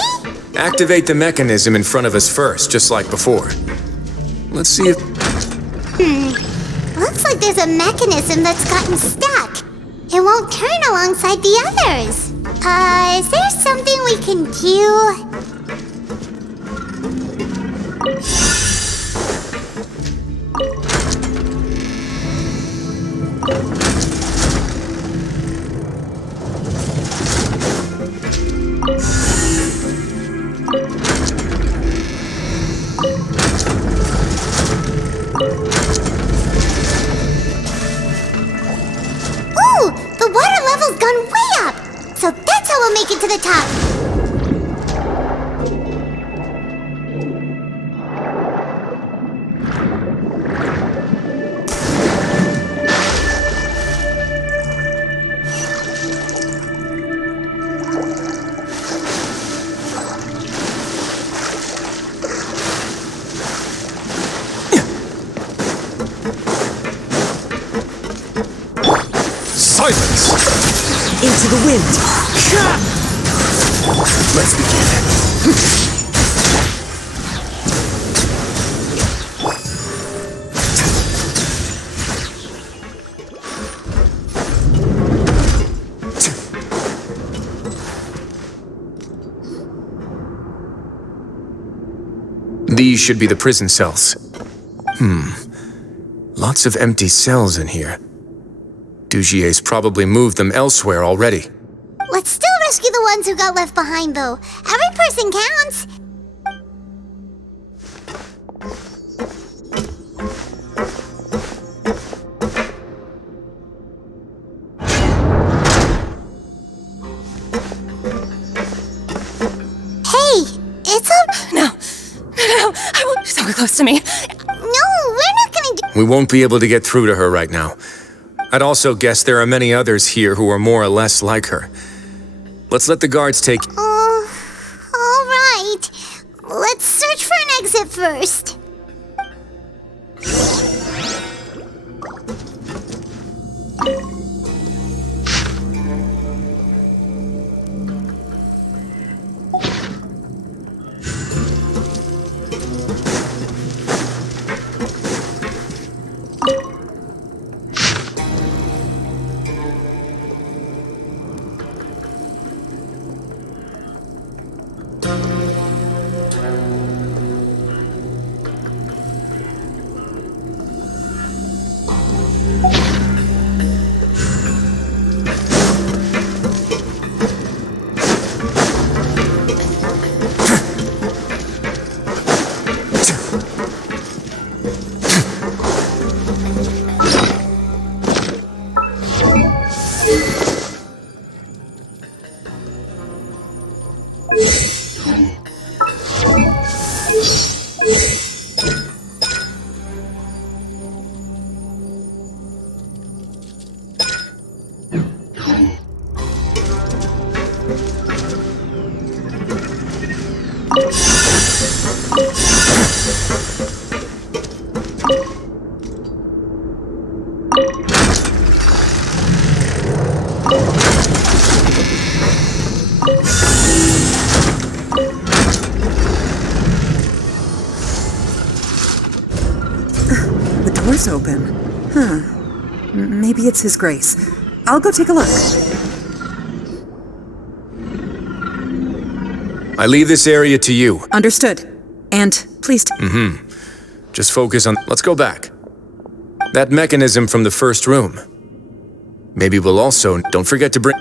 Activate the mechanism in front of us first, just like before. Let's see if... Looks like there's a mechanism that's gotten stuck. It won't turn alongside the others. Is there something we can do? to the top. Silence! Into the wind! Let's begin. These should be the prison cells. Lots of empty cells in here. Dugier's probably moved them elsewhere already. Let's still rescue the ones who got left behind, though. Every person counts. Hey, it's a... No, I won't. So close to me. No, we're not gonna do... We won't be able to get through to her right now. I'd also guess there are many others here who are more or less like her. Let's let the guards take... all right. Let's search for an exit first. The door's open. Maybe it's His Grace. I'll go take a look. I leave this area to you. Understood. And please... Just focus on... Let's go back. That mechanism from the first room. Maybe we'll also... Don't forget to bring...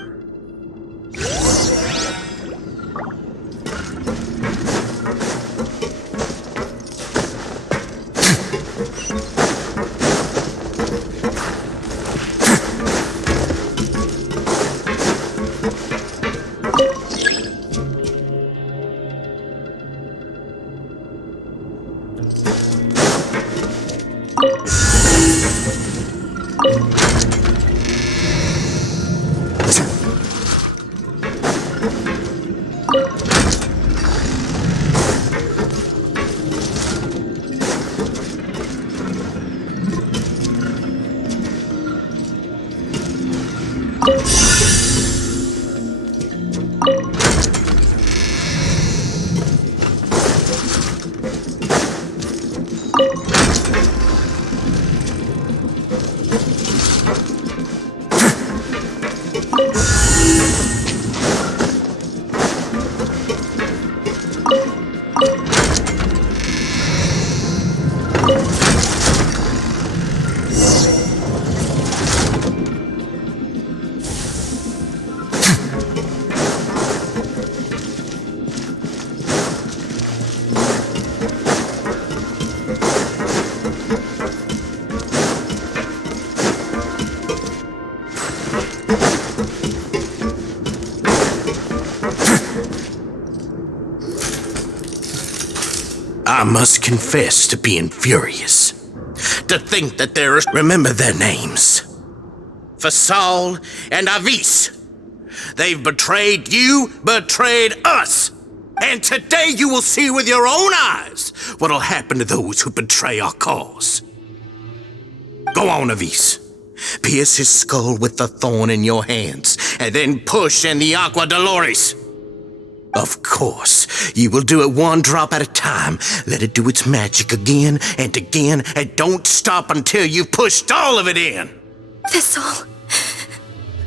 I must confess to being furious. To think that there is... Remember their names. Fasal and Avis. They've betrayed you, betrayed us. And today you will see with your own eyes what'll happen to those who betray our cause. Go on, Avis. Pierce his skull with the thorn in your hands, and then push in the Aqua Dolores. Of course, you will do it one drop at a time. Let it do its magic again, and don't stop until you've pushed all of it in. Thistle,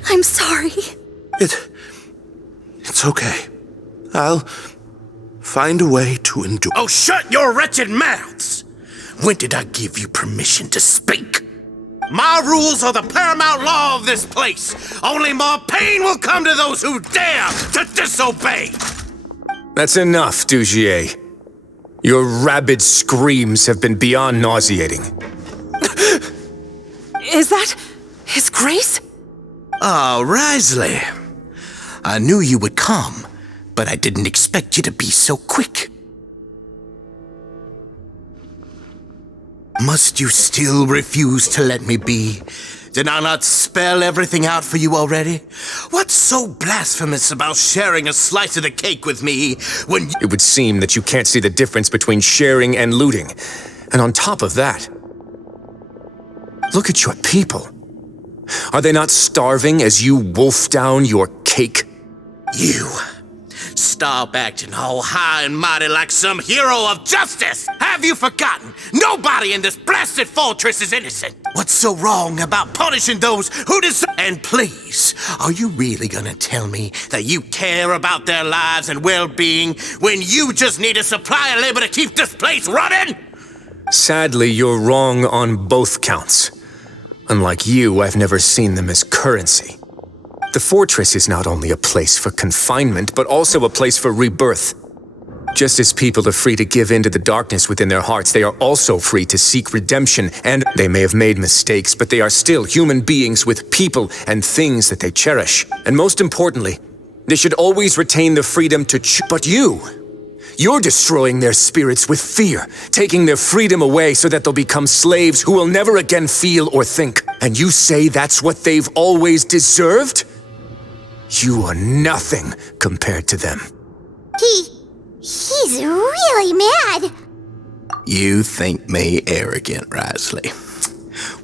I'm sorry. It's okay. I'll find a way to endure. Oh, shut your wretched mouths! When did I give you permission to speak? My rules are the paramount law of this place. Only more pain will come to those who dare to disobey. That's enough, Dugier. Your rabid screams have been beyond nauseating. Is that His Grace? Oh, Wriothesley. I knew you would come, but I didn't expect you to be so quick. Must you still refuse to let me be? Did I not spell everything out for you already? What's so blasphemous about sharing a slice of the cake with me when you... It would seem that you can't see the difference between sharing and looting. And on top of that, look at your people. Are they not starving as you wolf down your cake? You... Stop acting all high and mighty like some hero of justice! Have you forgotten? Nobody in this blasted fortress is innocent! What's so wrong about punishing those who deserve... And please, are you really gonna tell me that you care about their lives and well-being when you just need a supply of labor to keep this place running? Sadly, you're wrong on both counts. Unlike you, I've never seen them as currency. The fortress is not only a place for confinement, but also a place for rebirth. Just as people are free to give in to the darkness within their hearts, they are also free to seek redemption, and they may have made mistakes, but they are still human beings with people and things that they cherish. And most importantly, they should always retain the freedom to choose. But you're destroying their spirits with fear, taking their freedom away so that they'll become slaves who will never again feel or think. And you say that's what they've always deserved? You are nothing compared to them. He's really mad. You think me arrogant, Wriothesley.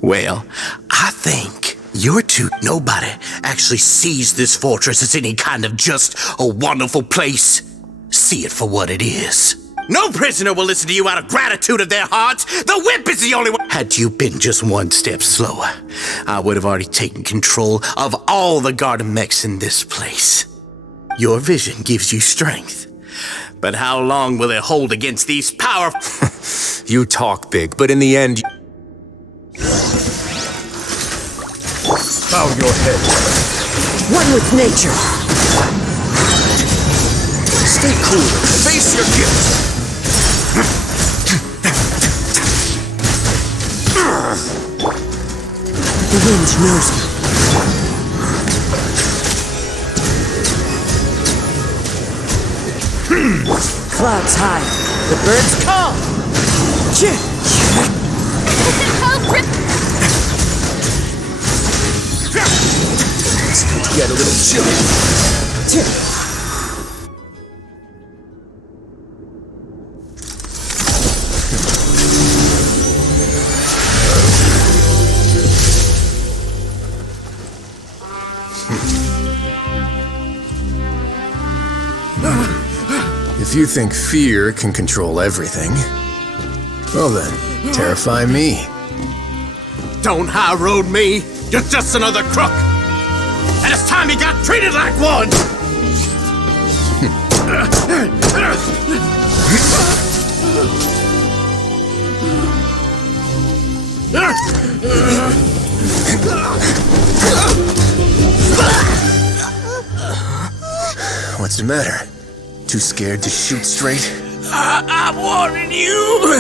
Well, I think you're too... Nobody actually sees this fortress as any kind of just a wonderful place. See it for what it is. No prisoner will listen to you out of gratitude of their hearts. The whip is the only one. Had you been just one step slower, I would have already taken control of all the garden mechs in this place. Your vision gives you strength. But how long will it hold against these powerful... You talk big, but in the end... Bow your head. One with nature. Stay cool. Face your gift. The wind knows me. Clouds high. The birds call. It's get a little chilly. If you think fear can control everything, well then, terrify me. Don't high road me. You're just another crook. And it's time you got treated like one. What's the matter? Too scared to shoot straight? I'm warning you.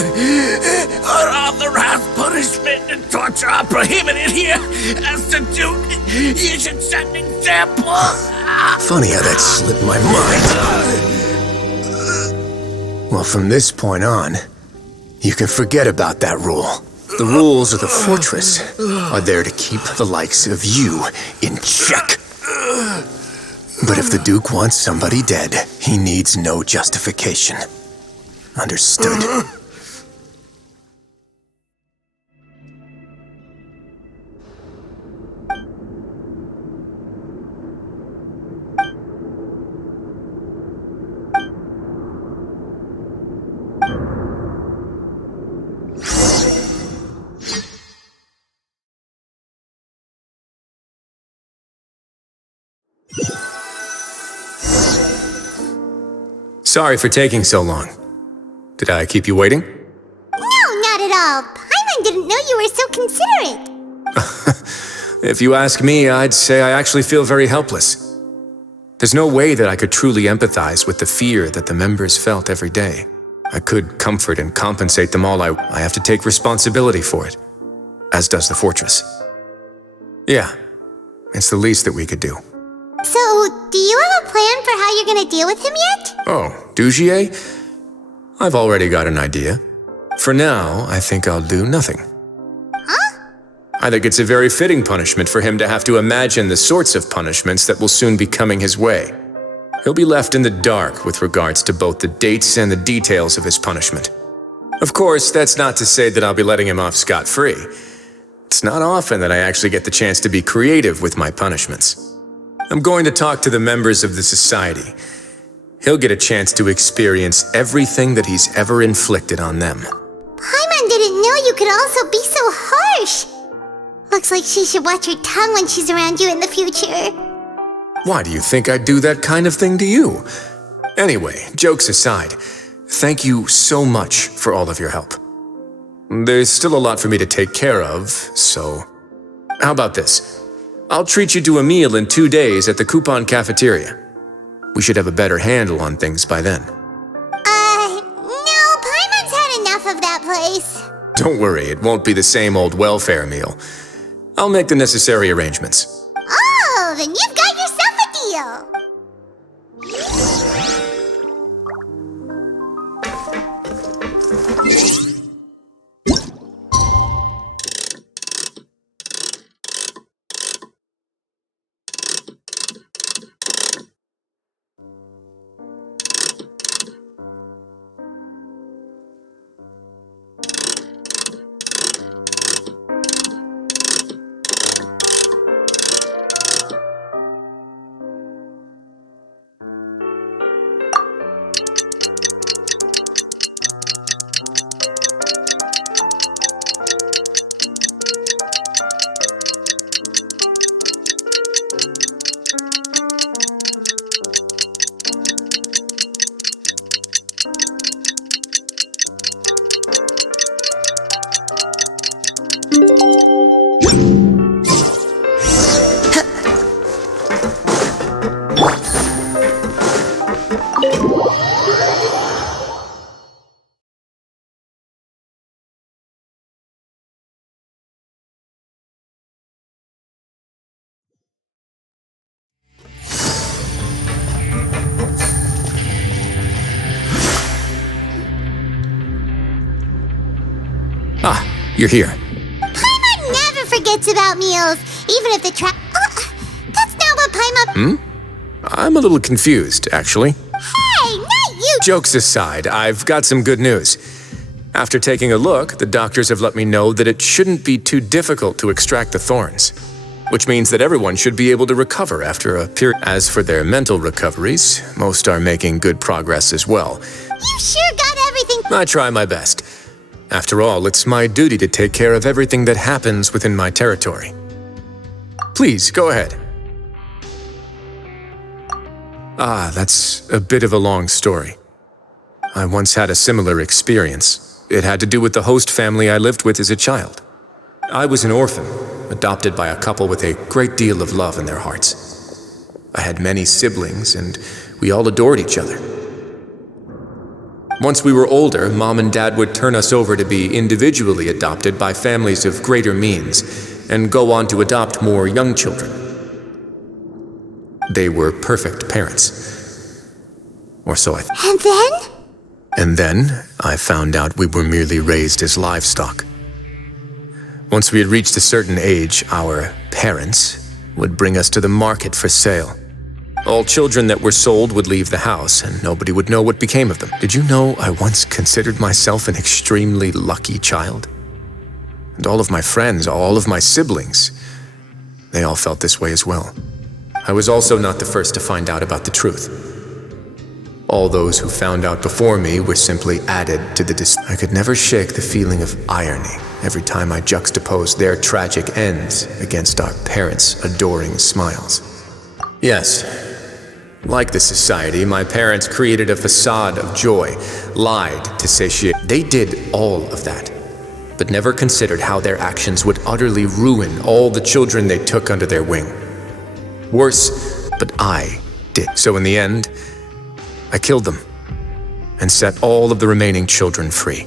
Unauthorized punishment and torture are prohibited here. As the Duke, you should set an example. Funny how that slipped my mind. Well, from this point on, you can forget about that rule. The rules of the fortress are there to keep the likes of you in check. But if the Duke wants somebody dead, he needs no justification. Understood? Sorry for taking so long. Did I keep you waiting? No, not at all. Paimon didn't know you were so considerate. If you ask me, I'd say I actually feel very helpless. There's no way that I could truly empathize with the fear that the members felt every day. I could comfort and compensate them all. I have to take responsibility for it, as does the fortress. Yeah, it's the least that we could do. So, do you have a plan for how you're gonna deal with him yet? Oh, Dugier? I've already got an idea. For now, I think I'll do nothing. Huh? I think it's a very fitting punishment for him to have to imagine the sorts of punishments that will soon be coming his way. He'll be left in the dark with regards to both the dates and the details of his punishment. Of course, that's not to say that I'll be letting him off scot-free. It's not often that I actually get the chance to be creative with my punishments. I'm going to talk to the members of the society. He'll get a chance to experience everything that he's ever inflicted on them. Paimon didn't know you could also be so harsh. Looks like she should watch her tongue when she's around you in the future. Why do you think I'd do that kind of thing to you? Anyway, jokes aside, thank you so much for all of your help. There's still a lot for me to take care of, so... How about this? I'll treat you to a meal in 2 days at the Coupon Cafeteria. We should have a better handle on things by then. No, Paimon's had enough of that place. Don't worry, it won't be the same old welfare meal. I'll make the necessary arrangements. Oh, then you've got yourself a deal. You're here. Paimon never forgets about meals, even if the that's not what Paimon... I'm a little confused, actually. Hey, not you! Jokes aside, I've got some good news. After taking a look, the doctors have let me know that it shouldn't be too difficult to extract the thorns, which means that everyone should be able to recover after a period. As for their mental recoveries, most are making good progress as well. You sure got everything... I try my best. After all, it's my duty to take care of everything that happens within my territory. Please, go ahead. That's a bit of a long story. I once had a similar experience. It had to do with the host family I lived with as a child. I was an orphan, adopted by a couple with a great deal of love in their hearts. I had many siblings, and we all adored each other. Once we were older, Mom and Dad would turn us over to be individually adopted by families of greater means, and go on to adopt more young children. They were perfect parents. Or so I thought. And then? And then I found out we were merely raised as livestock. Once we had reached a certain age, our parents would bring us to the market for sale. All children that were sold would leave the house, and nobody would know what became of them. Did you know I once considered myself an extremely lucky child? And all of my friends, all of my siblings, they all felt this way as well. I was also not the first to find out about the truth. All those who found out before me were simply added to the I could never shake the feeling of irony every time I juxtaposed their tragic ends against our parents' adoring smiles. Yes, like the society, my parents created a facade of joy, lied to satiate. They did all of that, but never considered how their actions would utterly ruin all the children they took under their wing. Worse, but I did. So in the end, I killed them and set all of the remaining children free.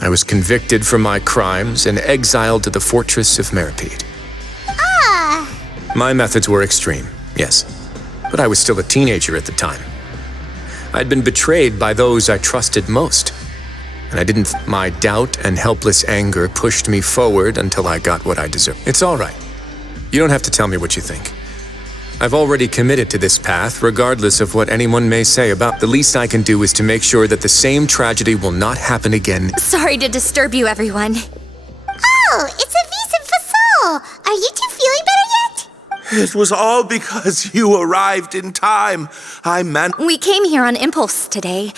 I was convicted for my crimes and exiled to the fortress of Meripede. My methods were extreme, yes, but I was still a teenager at the time. I'd been betrayed by those I trusted most, and I didn't. My doubt and helpless anger pushed me forward until I got what I deserved. It's all right. You don't have to tell me what you think. I've already committed to this path, regardless of what anyone may say about. The least I can do is to make sure that the same tragedy will not happen again. Sorry to disturb you, everyone. Oh, it's a vis and fasol. Are you two feeling better yet? It was all because you arrived in time. We came here on impulse today.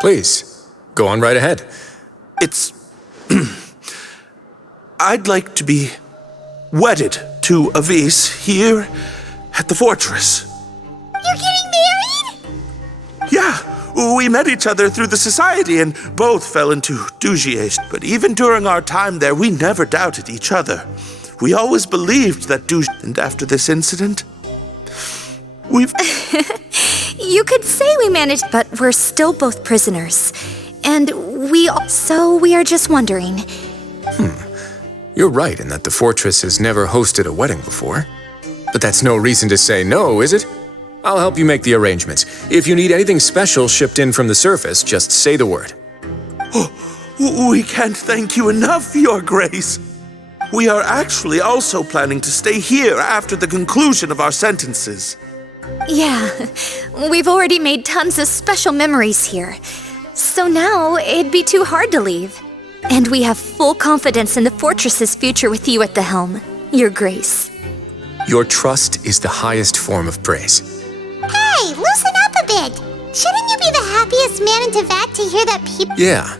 Please, go on right ahead. It's... I'd like to be wedded to Avis here at the fortress. You're getting married? Yeah, we met each other through the society and both fell into Dugier's. But even during our time there, we never doubted each other. We always believed that and after this incident, we've... You could say we managed, but we're still both prisoners. And so we are just wondering. You're right in that the fortress has never hosted a wedding before. But that's no reason to say no, is it? I'll help you make the arrangements. If you need anything special shipped in from the surface, just say the word. Oh, we can't thank you enough, Your Grace. We are actually also planning to stay here after the conclusion of our sentences. Yeah, we've already made tons of special memories here. So now it'd be too hard to leave. And we have full confidence in the fortress's future with you at the helm, Your Grace. Your trust is the highest form of praise. Hey, loosen up a bit. Shouldn't you be the happiest man in Teyvat to hear that people... Yeah.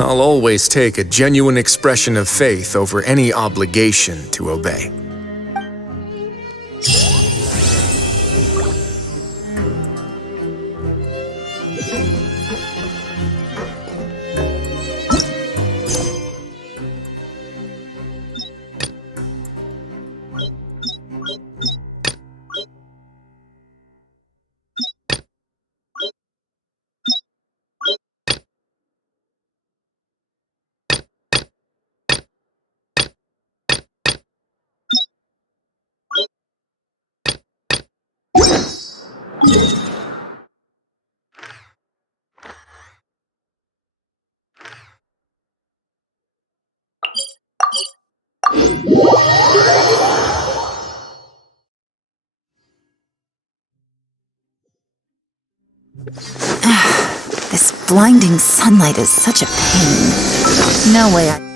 I'll always take a genuine expression of faith over any obligation to obey. This blinding sunlight is such a pain. No way I...